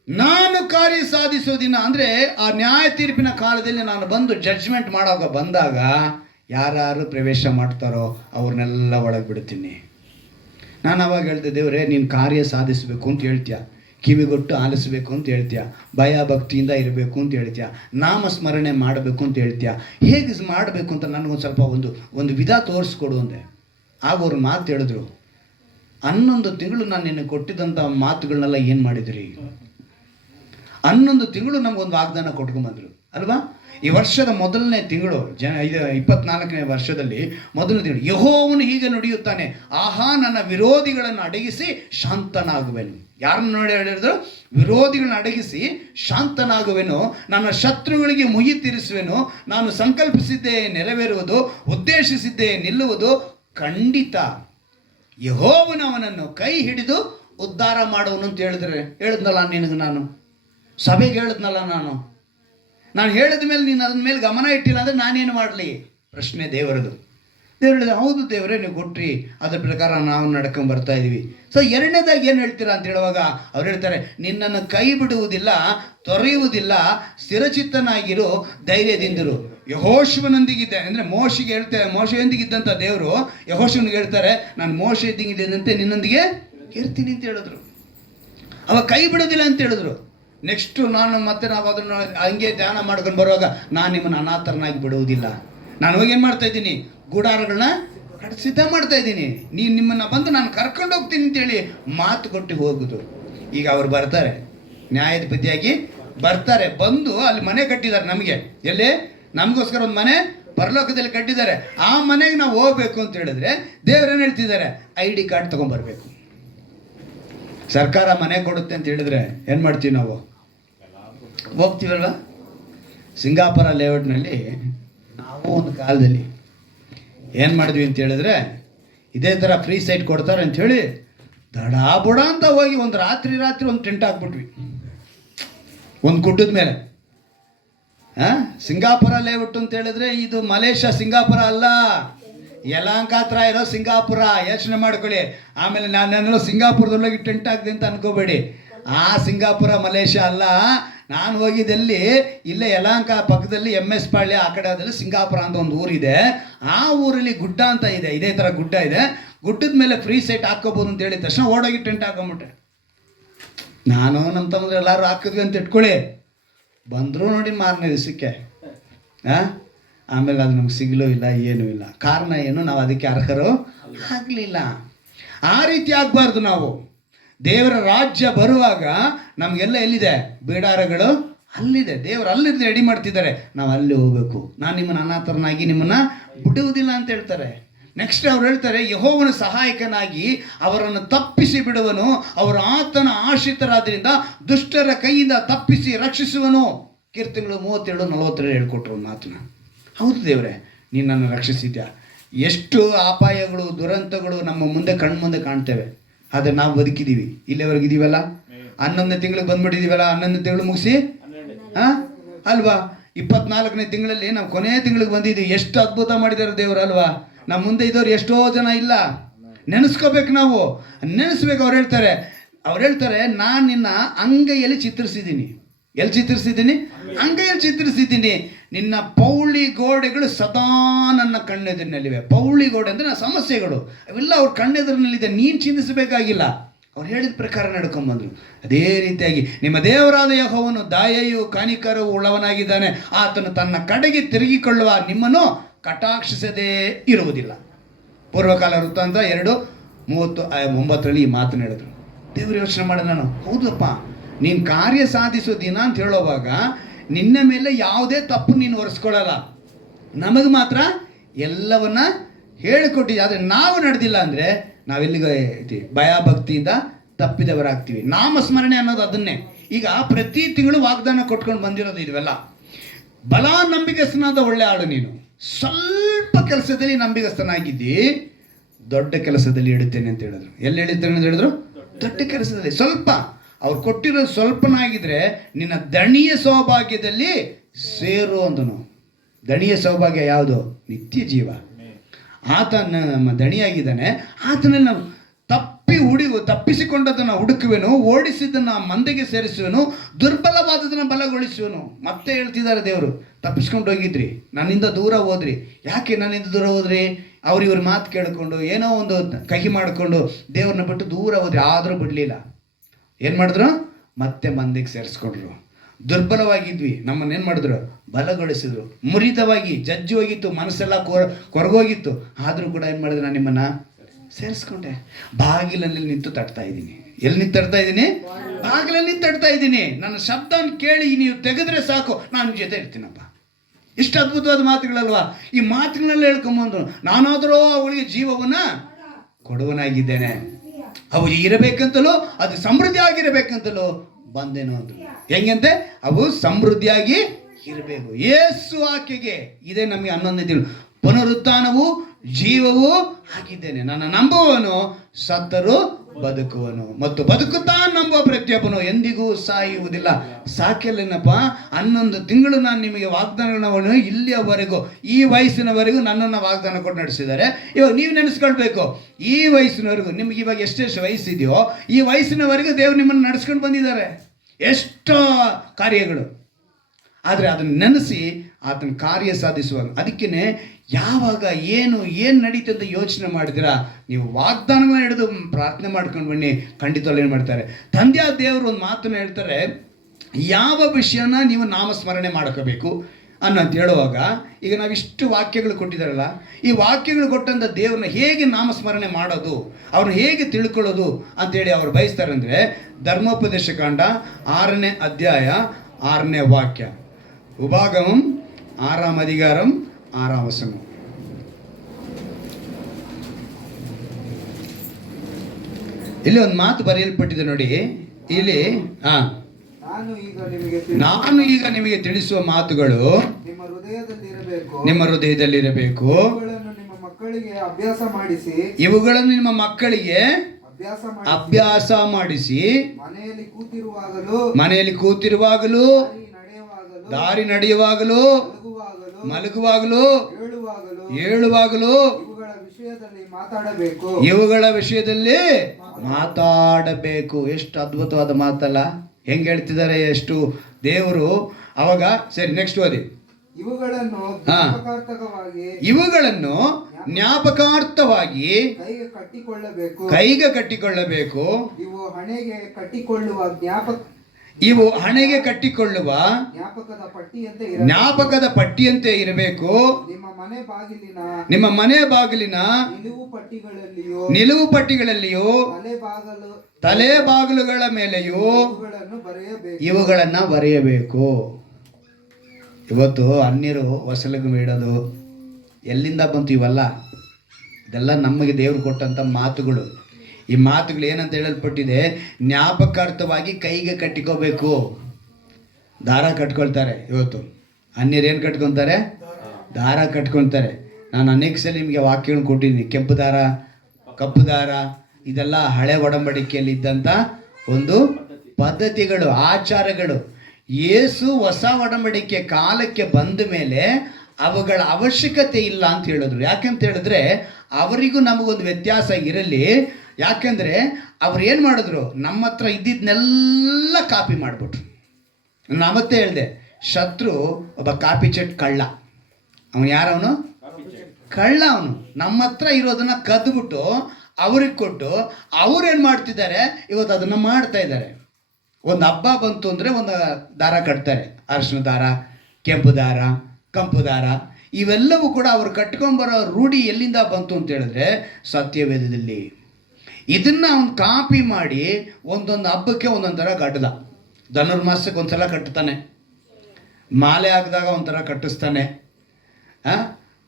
ನಾನು ಕಾರ್ಯ ಸಾಧಿಸೋ ದಿನ ಅಂದರೆ ಆ ನ್ಯಾಯ ತೀರ್ಪಿನ ಕಾಲದಲ್ಲಿ ನಾನು ಬಂದು ಜಡ್ಜ್ಮೆಂಟ್ ಮಾಡೋವಾಗ ಬಂದಾಗ ಯಾರು ಪ್ರವೇಶ ಮಾಡ್ತಾರೋ ಅವ್ರನ್ನೆಲ್ಲ ಒಳಗೆ ಬಿಡ್ತೀನಿ. ನಾನು ಅವಾಗ ಹೇಳ್ದೆ, ದೇವರೇ ನೀನು ಕಾರ್ಯ ಸಾಧಿಸಬೇಕು ಅಂತ ಹೇಳ್ತೀಯ, ಕಿವಿಗೊಟ್ಟು ಆಲಿಸಬೇಕು ಅಂತ ಹೇಳ್ತೀಯ, ಭಯ ಭಕ್ತಿಯಿಂದ ಇರಬೇಕು ಅಂತ ಹೇಳ್ತೀಯ, ನಾಮಸ್ಮರಣೆ ಮಾಡಬೇಕು ಅಂತ ಹೇಳ್ತೀಯ. ಹೇಗೆ ಮಾಡಬೇಕು ಅಂತ ನನಗೊಂದು ಸ್ವಲ್ಪ ಒಂದು ವಿಧ ತೋರಿಸ್ಕೊಡು ಅಂದೆ. ಆಗ ಅವ್ರು ಮಾತು ಹೇಳಿದ್ರು, 11 ತಿಂಗಳು ನಾನು ನಿನಗೆ ಕೊಟ್ಟಿದ್ದಂಥ ಮಾತುಗಳನ್ನೆಲ್ಲ ಏನು ಮಾಡಿದ್ರಿ? 11 ತಿಂಗಳು ನಮಗೊಂದು ವಾಗ್ದಾನ ಕೊಟ್ಕೊಂಬಂದರು ಅಲ್ವಾ? ಈ ವರ್ಷದ ಮೊದಲನೇ ತಿಂಗಳು 24ನೇ ವರ್ಷದಲ್ಲಿ ಮೊದಲನೇ ತಿಂಗಳು, ಯೆಹೋವನು ಹೀಗೆ ನುಡಿಯುತ್ತಾನೆ, ಆಹಾ ನನ್ನ ವಿರೋಧಿಗಳನ್ನು ಅಡಗಿಸಿ ಶಾಂತನಾಗುವೆನು. ಯಾರನ್ನು ನೋಡಿ ಹೇಳಿದ್ರು? ವಿರೋಧಿಗಳನ್ನ ಅಡಗಿಸಿ ಶಾಂತನಾಗುವೆನು, ನನ್ನ ಶತ್ರುಗಳಿಗೆ ಮುಗಿ ತೀರಿಸುವೆನು, ನಾನು ಸಂಕಲ್ಪಿಸಿದ್ದೇ ನೆರವೇರುವುದು, ಉದ್ದೇಶಿಸಿದ್ದೇ ನಿಲ್ಲುವುದು ಖಂಡಿತ. ಯೆಹೋವನು ಅವನನ್ನು ಕೈ ಹಿಡಿದು ಉದ್ಧಾರ ಮಾಡುವನು ಅಂತ ಹೇಳಿದ್ನಲ್ಲ ನಿನಗೆ. ನಾನು ಸಭೆಗೆ ಹೇಳಿದ್ನಲ್ಲ, ನಾನು ಹೇಳಿದ ಮೇಲೆ ನೀನು ಅದ್ರ ಮೇಲೆ ಗಮನ ಇಟ್ಟಿಲ್ಲ ಅಂದರೆ ನಾನೇನು ಮಾಡಲಿ? ಪ್ರಶ್ನೆ ದೇವರದು. ದೇವರು ಹೇಳಿದ, ಹೌದು ದೇವರೇ ನೀವು ಕೊಟ್ರಿ, ಅದ್ರ ಪ್ರಕಾರ ನಾವು ನಡ್ಕೊಂಡು ಬರ್ತಾ ಇದ್ದೀವಿ. ಸೊ ಎರಡನೇದಾಗಿ ಏನು ಹೇಳ್ತೀರಾ ಅಂತ ಹೇಳುವಾಗ ಅವ್ರು ಹೇಳ್ತಾರೆ, ನಿನ್ನನ್ನು ಕೈ ಬಿಡುವುದಿಲ್ಲ, ತೊರೆಯುವುದಿಲ್ಲ, ಸ್ಥಿರಚಿತ್ತನಾಗಿರು, ಧೈರ್ಯದಿಂದಿರು. ಯೆಹೋಶುವನೊಂದಿಗಿದ್ದೆ ಅಂದರೆ ಮೋಶೆಗೆ ಹೇಳ್ತಾರೆ, ಮೋಶೆಯೊಂದಿಗಿದ್ದಂಥ ದೇವರು ಯೆಹೋಶುವನಿಗೆ ಹೇಳ್ತಾರೆ, ನಾನು ಮೋಶೆಯೊಂದಿಗಿದ್ದಂತೆ ನಿನ್ನೊಂದಿಗೆ ಇರ್ತೀನಿ ಅಂತ ಹೇಳಿದ್ರು. ಅವಾಗ ಕೈ ಬಿಡೋದಿಲ್ಲ ಅಂತ ಹೇಳಿದ್ರು. ನೆಕ್ಸ್ಟು ನಾವು ಅದನ್ನು ಹಂಗೆ ಧ್ಯಾನ ಮಾಡ್ಕೊಂಡು ಬರುವಾಗ ನಾನು ನಿಮ್ಮನ್ನು ಅನಾಥರನಾಗಿ ಬಿಡುವುದಿಲ್ಲ. ನಾನು ಹೋಗಿ ಏನು ಮಾಡ್ತಾ ಇದ್ದೀನಿ, ಗುಡಾರಗಳನ್ನ ಸಿದ್ಧ ಮಾಡ್ತಾ ಇದ್ದೀನಿ, ನೀನು ನಿಮ್ಮನ್ನು ಬಂದು ನಾನು ಕರ್ಕೊಂಡು ಹೋಗ್ತೀನಿ ಅಂತೇಳಿ ಮಾತು ಕೊಟ್ಟು ಹೋಗುದು. ಈಗ ಅವ್ರು ಬರ್ತಾರೆ, ನ್ಯಾಯಾಧಿಪತಿಯಾಗಿ ಬರ್ತಾರೆ, ಬಂದು ಅಲ್ಲಿ ಮನೆ ಕಟ್ಟಿದ್ದಾರೆ ನಮಗೆ, ಎಲ್ಲಿ ನಮಗೋಸ್ಕರ ಒಂದು ಮನೆ ಪರಲೋಕದಲ್ಲಿ ಕಟ್ಟಿದ್ದಾರೆ. ಆ ಮನೆಗೆ ನಾವು ಹೋಗ್ಬೇಕು ಅಂತ ಹೇಳಿದ್ರೆ ದೇವ್ರೇನು ಹೇಳ್ತಿದ್ದಾರೆ, ID ಕಾರ್ಡ್ ತೊಗೊಂಬರ್ಬೇಕು. ಸರ್ಕಾರ ಮನೆ ಕೊಡುತ್ತೆ ಅಂತ ಹೇಳಿದ್ರೆ ಏನು ಮಾಡ್ತೀವಿ ನಾವು, ಹೋಗ್ತೀವಲ್ವ. ಸಿಂಗಾಪುರ ಲೇಔಟ್ನಲ್ಲಿ ನಾವು ಒಂದು ಕಾಲದಲ್ಲಿ ಏನು ಮಾಡಿದ್ವಿ ಅಂತ ಹೇಳಿದ್ರೆ, ಇದೇ ಥರ ಫ್ರೀ ಸೈಟ್ ಕೊಡ್ತಾರೆ ಅಂಥೇಳಿ ದಡ ಬುಡ ಅಂತ ಹೋಗಿ ಒಂದು ರಾತ್ರಿ ಒಂದು ಟೆಂಟ್ ಹಾಕ್ಬಿಟ್ವಿ ಒಂದು ಗುಡ್ಡದ ಮೇಲೆ. ಸಿಂಗಾಪುರ ಲೇಔಟ್ ಅಂತ ಹೇಳಿದ್ರೆ ಇದು ಮಲೇಷ್ಯಾ ಸಿಂಗಾಪುರ ಅಲ್ಲ, ಯಲಹಂಕ ಹತ್ರ ಇರೋ ಸಿಂಗಾಪುರ, ಯೋಚನೆ ಮಾಡ್ಕೊಳ್ಳಿ. ಆಮೇಲೆ ನಾನೆಲ್ಲೋ ಸಿಂಗಾಪುರದೊಳಗೆ ಟೆಂಟ್ ಹಾಕಿದೆ ಅಂತ ಅನ್ಕೋಬೇಡಿ, ಆ ಸಿಂಗಾಪುರ ಮಲೇಷ್ಯಾ ಅಲ್ಲ. ನಾನು ಹೋಗಿದ್ದೆಲ್ಲಿ ಇಲ್ಲೇ ಯಲಹಂಕ ಪಕ್ಕದಲ್ಲಿ MS ಪಾಳ್ಯ ಆ ಕಡೆ ಆದಲ್ಲಿ ಸಿಂಗಾಪುರ ಅಂತ ಒಂದು ಊರಿದೆ. ಆ ಊರಲ್ಲಿ ಗುಡ್ಡ ಅಂತ ಇದೆ, ಇದೇ ಥರ ಗುಡ್ಡ ಇದೆ. ಗುಡ್ಡದ ಮೇಲೆ ಫ್ರೀ ಸೈಟ್ ಹಾಕ್ಕೋಬೋದು ಅಂತ ಹೇಳಿದ ತಕ್ಷಣ ಓಡೋಗಿ ಟೆಂಟ್ ಹಾಕೊಂಬಿಟ್ಟೆ. ನಾನು ನಮ್ಮ ತಮ್ಮಂದ್ರೆ ಎಲ್ಲರೂ ಹಾಕಿದ್ವಿ ಅಂತ ಇಟ್ಕೊಳ್ಳಿ, ಬಂದರೂ ನೋಡಿ ಮಾರನೇ ದಿವಸಕ್ಕೆ ಆಮೇಲೆ ಅದು ನಮ್ಗೆ ಸಿಗಲೂ ಇಲ್ಲ, ಏನೂ ಇಲ್ಲ. ಕಾರಣ ಏನು, ನಾವು ಅದಕ್ಕೆ ಅರ್ಹರು ಆಗಲಿಲ್ಲ. ಆ ರೀತಿ ಆಗಬಾರ್ದು. ನಾವು ದೇವರ ರಾಜ್ಯ ಬರುವಾಗ ನಮಗೆಲ್ಲ ಎಲ್ಲಿದೆ, ಬಿಡಾರಗಳು ಅಲ್ಲಿದೆ, ದೇವರು ಅಲ್ಲಿದೆ ರೆಡಿ ಮಾಡ್ತಿದ್ದಾರೆ, ನಾವು ಅಲ್ಲಿ ಹೋಗ್ಬೇಕು. ನಾನು ನಿಮ್ಮನ್ನು ಅನಾಥರನಾಗಿ ನಿಮ್ಮನ್ನು ಬಿಡುವುದಿಲ್ಲ ಅಂತ ಹೇಳ್ತಾರೆ. ನೆಕ್ಸ್ಟ್ ಅವ್ರು ಹೇಳ್ತಾರೆ, ಯೆಹೋವನ ಸಹಾಯಕನಾಗಿ ಅವರನ್ನು ತಪ್ಪಿಸಿ ಬಿಡುವನು, ಅವರು ಆತನ ಆಶ್ರಿತರಾದ್ರಿಂದ ದುಷ್ಟರ ಕೈಯಿಂದ ತಪ್ಪಿಸಿ ರಕ್ಷಿಸುವನು. ಕೀರ್ತನೆಗಳು 37-42 ಹೇಳ್ಕೊಟ್ರು ಮಾತನ್ನ. ಹೌದು ದೇವರೇ, ನೀನು ನನ್ನ ರಕ್ಷಿಸಿದ್ಯಾ. ಎಷ್ಟು ಅಪಾಯಗಳು ದುರಂತಗಳು ನಮ್ಮ ಮುಂದೆ ಕಣ್ಮುಂದೆ ಕಾಣ್ತೇವೆ, ಆದರೆ ನಾವು ಬದುಕಿದ್ದೀವಿ, ಇಲ್ಲಿವರೆಗೆ ಇದೀವಲ್ಲ. 11ನೇ ತಿಂಗಳಿಗೆ ಬಂದ್ಬಿಟ್ಟಿದ್ದೀವಲ್ಲ, 11ನೇ ತಿಂಗಳು ಮುಗಿಸಿ ಅಲ್ವಾ, 24ನೇ ತಿಂಗಳಲ್ಲಿ ನಾವು ಕೊನೆಯ ತಿಂಗಳಿಗೆ ಬಂದಿದ್ದೀವಿ. ಎಷ್ಟು ಅದ್ಭುತ ಮಾಡಿದ್ದಾರೆ ದೇವರು ಅಲ್ವಾ. ನಮ್ಮ ಮುಂದೆ ಇದ್ದವ್ರು ಎಷ್ಟೋ ಜನ ಇಲ್ಲ, ನೆನೆಸ್ಕೋಬೇಕು, ನಾವು ನೆನೆಸ್ಬೇಕು. ಅವ್ರು ಹೇಳ್ತಾರೆ ನಾನು ನಿನ್ನ ಅಂಗೈಯಲ್ಲಿ ಚಿತ್ರಿಸಿದ್ದೀನಿ. ಎಲ್ಲಿ ಚಿತ್ರಿಸಿದ್ದೀನಿ? ಅಂಗೈಯಲ್ಲಿ ಚಿತ್ರಿಸಿದ್ದೀನಿ. ನಿನ್ನ ಪೌಳಿ ಗೋಡೆಗಳು ಸದಾ ನನ್ನ ಕಣ್ಣೆದುರಿನಲ್ಲಿವೆ. ಪೌಳಿ ಗೋಡೆ ಅಂದರೆ ನನ್ನ ಸಮಸ್ಯೆಗಳು ಅವೆಲ್ಲ ಅವ್ರ ಕಣ್ಣೆದುರಿನಲ್ಲಿದೆ, ನೀನು ಚಿಂತಿಸಬೇಕಾಗಿಲ್ಲ. ಅವ್ರು ಹೇಳಿದ ಪ್ರಕಾರ ನಡ್ಕೊಂಬಂದರು. ಅದೇ ರೀತಿಯಾಗಿ ನಿಮ್ಮ ದೇವರಾದ ಯೆಹೋವನು ದಯೆಯು ಕನಿಕರವು ಉಳ್ಳವನಾಗಿದ್ದಾನೆ, ಆತನು ತನ್ನ ಕಡೆಗೆ ತಿರುಗಿಕೊಳ್ಳುವ ನಿಮ್ಮನ್ನು ಕಟಾಕ್ಷಿಸದೇ ಇರುವುದಿಲ್ಲ. ಪೂರ್ವಕಾಲ ವೃತ್ತಾಂತ 2:39 ಈ ಮಾತನ್ನು ಹೇಳಿದ್ರು. ದೇವರು ಯೋಚನೆ ಮಾಡಿದ, ನಾನು ಹೌದಪ್ಪ, ನೀನು ಕಾರ್ಯ ಸಾಧಿಸೋ ದಿನ ಅಂತ ಹೇಳೋವಾಗ ನಿನ್ನ ಮೇಲೆ ಯಾವುದೇ ತಪ್ಪು ನೀನು ಒರೆಸ್ಕೊಳ್ಳಲ್ಲ, ನಮಗೆ ಮಾತ್ರ ಎಲ್ಲವನ್ನ ಹೇಳಿಕೊಟ್ಟಿದ್ದೆ. ಆದರೆ ನಾವು ನಡೆದಿಲ್ಲ ಅಂದರೆ ನಾವೆಲ್ಲಿಗೆ ಐತಿ, ಭಯಭಕ್ತಿಯಿಂದ ತಪ್ಪಿದವರಾಗ್ತೀವಿ. ನಾಮಸ್ಮರಣೆ ಅನ್ನೋದು ಅದನ್ನೇ. ಈಗ ಪ್ರತಿ ತಿಂಗಳು ವಾಗ್ದಾನ ಕೊಟ್ಕೊಂಡು ಬಂದಿರೋದು ಇವೆಲ್ಲ. ಬಲ ನಂಬಿಗಸ್ತನಾದ ಒಳ್ಳೆ ಆಳು ನೀನು, ಸ್ವಲ್ಪ ಕೆಲಸದಲ್ಲಿ ನಂಬಿಗಸ್ತನಾಗಿದ್ದಿ, ದೊಡ್ಡ ಕೆಲಸದಲ್ಲಿ ಇಡುತ್ತೇನೆ ಅಂತ ಹೇಳಿದ್ರು. ಎಲ್ಲಿ ಇಡುತ್ತೇನೆ ಅಂತ ಹೇಳಿದ್ರು? ದೊಡ್ಡ ಕೆಲಸದಲ್ಲಿ. ಸ್ವಲ್ಪ ಅವ್ರು ಕೊಟ್ಟಿರೋದು ಸ್ವಲ್ಪನಾಗಿದ್ರೆ ನಿನ್ನ ದಣಿಯ ಸೌಭಾಗ್ಯದಲ್ಲಿ ಸೇರು ಅಂದನು. ದಣಿಯ ಸೌಭಾಗ್ಯ ಯಾವುದು? ನಿತ್ಯ ಜೀವ. ಆತ ನಮ್ಮ ದಣಿಯಾಗಿದ್ದಾನೆ, ಆತನಲ್ಲಿ ನಾವು ತಪ್ಪಿಸಿಕೊಂಡದನ್ನು ಹುಡುಕುವೆನು, ಓಡಿಸಿದ್ದನ್ನು ಮಂದೆಗೆ ಸೇರಿಸುವೆನು, ದುರ್ಬಲವಾದದನ್ನು ಬಲಗೊಳಿಸುವೆನು. ಮತ್ತೆ ಹೇಳ್ತಿದ್ದಾರೆ ದೇವರು, ತಪ್ಪಿಸ್ಕೊಂಡು ಹೋಗಿದ್ರಿ, ನನ್ನಿಂದ ದೂರ ಹೋದ್ರಿ. ಯಾಕೆ ನನ್ನಿಂದ ದೂರ ಹೋದ್ರಿ? ಇವ್ರ ಮಾತು ಕೇಳಿಕೊಂಡು ಏನೋ ಒಂದು ಕಹಿ ಮಾಡಿಕೊಂಡು ದೇವ್ರನ್ನ ಬಿಟ್ಟು ದೂರ ಹೋದ್ರಿ. ಆದರೂ ಬಿಡಲಿಲ್ಲ. ಏನು ಮಾಡಿದ್ರು? ಮತ್ತೆ ಮಂದಿಗೆ ಸೇರಿಸ್ಕೊಂಡ್ರು. ದುರ್ಬಲವಾಗಿದ್ವಿ, ನಮ್ಮನ್ನೇನು ಮಾಡಿದ್ರು? ಬಲಗೊಳಿಸಿದ್ರು. ಮುರಿತವಾಗಿ ಜಜ್ಜಿ ಹೋಗಿತ್ತು, ಮನಸ್ಸೆಲ್ಲ ಕೊರಗೋಗಿತ್ತು, ಆದರೂ ಕೂಡ ಏನು ಮಾಡಿದ್ರು? ನಾನು ನಿಮ್ಮನ್ನು ಸೇರಿಸ್ಕೊಂಡೆ. ಬಾಗಿಲಲ್ಲಿ ನಿಂತು ತಟ್ತಾ ಇದ್ದೀನಿ. ಎಲ್ಲಿ ನಿಂತು ತಟ್ತಾ ಇದ್ದೀನಿ? ಬಾಗಿಲಲ್ಲಿ ನಿಂತು ತಟ್ತಾ ಇದ್ದೀನಿ. ನನ್ನ ಶಬ್ದವನ್ನು ಕೇಳಿ ನೀವು ತೆಗೆದ್ರೆ ಸಾಕು, ನಾನು ಜೊತೆ ಇರ್ತೀನಪ್ಪ. ಇಷ್ಟು ಅದ್ಭುತವಾದ ಮಾತುಗಳಲ್ವಾ? ಈ ಮಾತುಗಳನ್ನೆಲ್ಲ ಹೇಳ್ಕೊಂಬಂದು, ನಾನಾದರೂ ಅವಳಿಗೆ ಜೀವವನ್ನು ಕೊಡುವನಾಗಿದ್ದೇನೆ, ಅವು ಇರಬೇಕಂತಲೂ ಅದು ಸಮೃದ್ಧಿ ಆಗಿರಬೇಕಂತಲೂ ಬಂದೇನೋ ಅಂದ್ರು. ಹೆಂಗಂತೆ? ಅವು ಸಮೃದ್ಧಿಯಾಗಿ ಇರಬೇಕು. ಯೇಸು ಆಕೆಗೆ ಇದೇ ನಮಗೆ 11ನೇ ತಿಂಗಳು, ಪುನರುತ್ಥಾನವು ಜೀವವೂ ಆಗಿದ್ದೇನೆ. ನನ್ನ ನಂಬುವವನು ಸತ್ತರೂ ಬದುಕುವನು, ಮತ್ತು ಬದುಕುತ್ತಾ ನಂಬುವ ಪ್ರತಿಯೊಬ್ಬನು ಎಂದಿಗೂ ಸಾಯುವುದಿಲ್ಲ. ಸಾಕೆಲ್ಲೇನಪ್ಪ, 11 ತಿಂಗಳು ನಾನು ನಿಮಗೆ ವಾಗ್ದಾನಗಳನ್ನು ಇಲ್ಲಿಯವರೆಗೂ, ಈ ವಯಸ್ಸಿನವರೆಗೂ ನನ್ನನ್ನು ವಾಗ್ದಾನ ಕೊಟ್ಟು ನಡೆಸಿದ್ದಾರೆ. ಇವಾಗ ನೀವು ನೆನೆಸ್ಕೊಳ್ಬೇಕು, ಈ ವಯಸ್ಸಿನವರೆಗೂ ನಿಮ್ಗೆ ಇವಾಗ ಎಷ್ಟೆಷ್ಟು ವಯಸ್ಸಿದೆಯೋ ಈ ವಯಸ್ಸಿನವರೆಗೂ ದೇವರು ನಿಮ್ಮನ್ನು ನಡೆಸ್ಕೊಂಡು ಬಂದಿದ್ದಾರೆ. ಎಷ್ಟೋ ಕಾರ್ಯಗಳು. ಆದರೆ ಅದನ್ನು ನೆನೆಸಿ ಆತನ ಕಾರ್ಯ ಸಾಧಿಸುವಾಗ, ಅದಕ್ಕೇ ಯಾವಾಗ ಏನು ನಡೀತದೆ ಅಂತ ಯೋಚನೆ ಮಾಡಿದಿರಾ, ನೀವು ವಾಗ್ದಾನಗಳನ್ನ ಹಿಡಿದು ಪ್ರಾರ್ಥನೆ ಮಾಡ್ಕೊಂಡು ಬನ್ನಿ. ಖಂಡಿತವಾಗಿ ಏನು ಮಾಡ್ತಾರೆ? ತಂದೆಯ ದೇವರು ಒಂದು ಮಾತನ್ನು ಹೇಳ್ತಾರೆ, ಯಾವ ವಿಷಯನ ನೀವು ನಾಮಸ್ಮರಣೆ ಮಾಡ್ಕೋಬೇಕು ಅನ್ನೋಂತ ಹೇಳುವಾಗ, ಈಗ ನಾವಿಷ್ಟು ವಾಕ್ಯಗಳು ಕೊಟ್ಟಿದ್ದಾರಲ್ಲ, ಈ ವಾಕ್ಯಗಳು ಕೊಟ್ಟಂಥ ದೇವ್ರನ್ನ ಹೇಗೆ ನಾಮಸ್ಮರಣೆ ಮಾಡೋದು, ಅವ್ರನ್ನ ಹೇಗೆ ತಿಳ್ಕೊಳ್ಳೋದು ಅಂತೇಳಿ ಅವ್ರು ಬಯಸ್ತಾರೆ ಅಂದರೆ, ಧರ್ಮೋಪದೇಶ ಕಾಂಡ 6ನೇ ಅಧ್ಯಾಯ 6ನೇ ವಾಕ್ಯ, ಉಪಾಗಮಂ 6ಆம் அதிகாரம் 6ஆம் வசனம். ಇಲ್ಲಿ ಒಂದು ಮಾತು ಬರೆಯಲ್ಪಟ್ಟಿದೆ ನೋಡಿ. ಇಲ್ಲಿ ನಾನು ಈಗ ನಿಮಗೆ ತಿಳಿಸುವ ಮಾತುಗಳು ನಿಮ್ಮ ಹೃದಯದಲ್ಲಿರಬೇಕು. ಇವುಗಳನ್ನು ನಿಮ್ಮ ಮಕ್ಕಳಿಗೆ ಅಭ್ಯಾಸ ಮಾಡಿಸಿ ಮನೆಯಲ್ಲಿ ಕೂತಿರುವಾಗಲೂ ದಾರಿ ನಡೆಯುವಾಗಲೂ ಮಲಗುವಾಗಲೂ ಏಳುವಾಗಲೂ ಇವುಗಳ ವಿಷಯದಲ್ಲಿ ಮಾತಾಡಬೇಕು. ಎಷ್ಟು ಅದ್ಭುತವಾದ ಮಾತಲ್ಲ, ಹೆಂಗೆ ಹೇಳ್ತಿದ್ದಾರೆ, ಎಷ್ಟು ದೇವರು ಅವಾಗ. ಸರಿ, ನೆಕ್ಸ್ಟ್ ಓದಿ. ಇವುಗಳನ್ನು ಜ್ಞಾಪಕಾರ್ಥವಾಗಿ ಕೈಗೆ ಕಟ್ಟಿಕೊಳ್ಳಬೇಕು. ಇವು ಹಣೆಗೆ ಕಟ್ಟಿಕೊಳ್ಳುವ ಜ್ಞಾಪಕದ ಪಟ್ಟಿಯಂತೆ ಇರಬೇಕು. ನಿಮ್ಮ ಮನೆ ಬಾಗಿಲಿನ ನಿಲುವು ಪಟ್ಟಿಗಳಲ್ಲಿಯೂ ತಲೆ ಬಾಗಿಲುಗಳ ಮೇಲೆಯೂ ಇವುಗಳನ್ನ ಬರೆಯಬೇಕು. ಇವತ್ತು ಅನ್ಯರು ಹೊಸಲಿಗೆ ಇಡೋದು ಎಲ್ಲಿಂದ ಬಂತು? ಇವೆಲ್ಲ ಇದೆಲ್ಲ ನಮಗೆ ದೇವರು ಕೊಟ್ಟಂಥ ಮಾತುಗಳು. ಈ ಮಾತುಗಳು ಏನಂತ ಹೇಳಲ್ಪಟ್ಟಿದೆ? ಜ್ಞಾಪಕಾರ್ಥವಾಗಿ ಕೈಗೆ ಕಟ್ಟಿಕೋಬೇಕು. ದಾರ ಕಟ್ಕೊಳ್ತಾರೆ. ಇವತ್ತು ಅನ್ಯರು ಏನು ಕಟ್ಕೊತಾರೆ? ದಾರ ಕಟ್ಕೊಳ್ತಾರೆ. ನಾನು ಅನೇಕ ಸಲ ನಿಮಗೆ ವಾಕ್ಯಗಳನ್ನು ಕೊಟ್ಟಿದ್ದೀನಿ. ಕೆಂಪು ದಾರ, ಕಪ್ಪು ದಾರ, ಇದೆಲ್ಲ ಹಳೆ ಒಡಂಬಡಿಕೆಯಲ್ಲಿ ಇದ್ದಂಥ ಒಂದು ಪದ್ಧತಿಗಳು, ಆಚಾರಗಳು. ಯೇಸು ಹೊಸ ಒಡಂಬಡಿಕೆ ಕಾಲಕ್ಕೆ ಬಂದ ಮೇಲೆ ಅವುಗಳ ಅವಶ್ಯಕತೆ ಇಲ್ಲ ಅಂತ ಹೇಳಿದ್ರು. ಯಾಕಂತ ಹೇಳಿದ್ರೆ ಅವರಿಗೂ ನಮಗೊಂದು ವ್ಯತ್ಯಾಸ ಇರಲಿ. ಯಾಕೆಂದರೆ ಅವ್ರು ಏನು ಮಾಡಿದ್ರು? ನಮ್ಮ ಹತ್ರ ಇದ್ದಿದ್ದನ್ನೆಲ್ಲ ಕಾಪಿ ಮಾಡಿಬಿಟ್ರು. ನಾನು ಮತ್ತೆ ಹೇಳಿದೆ, ಶತ್ರು ಒಬ್ಬ ಕಾಪಿ ಚಟ್ ಕಳ್ಳ. ಅವನು ಯಾರವನು? ಕಳ್ಳ. ಅವನು ನಮ್ಮ ಹತ್ರ ಇರೋದನ್ನ ಕದ್ಬಿಟ್ಟು ಅವ್ರಿಗೆ ಕೊಟ್ಟು ಅವ್ರೇನು ಮಾಡ್ತಿದ್ದಾರೆ? ಇವತ್ತು ಅದನ್ನು ಮಾಡ್ತಾ ಇದ್ದಾರೆ. ಒಂದು ಹಬ್ಬ ಬಂತು ಅಂದರೆ ಒಂದು ದಾರ ಕಟ್ತಾರೆ. ಅರಿಶಿನ ದಾರ, ಕೆಂಪು ದಾರ, ಕಂಪು ದಾರ, ಇವೆಲ್ಲವೂ ಕೂಡ ಅವ್ರು ಕಟ್ಕೊಂಡ್ಬರೋ ರೂಢಿ ಎಲ್ಲಿಂದ ಬಂತು ಅಂತ ಹೇಳಿದ್ರೆ ಸತ್ಯವೇದದಲ್ಲಿ. ಇದನ್ನು ಅವನು ಕಾಪಿ ಮಾಡಿ ಒಂದೊಂದು ಹಬ್ಬಕ್ಕೆ ಒಂದೊಂದು ಥರ ಗಡ್ಡ. ಧನುರ್ಮಾಸಕ್ಕೆ ಒಂದ್ಸಲ ಕಟ್ತಾನೆ, ಮಾಲೆ ಹಾಕಿದಾಗ ಒಂಥರ ಕಟ್ಟಿಸ್ತಾನೆ.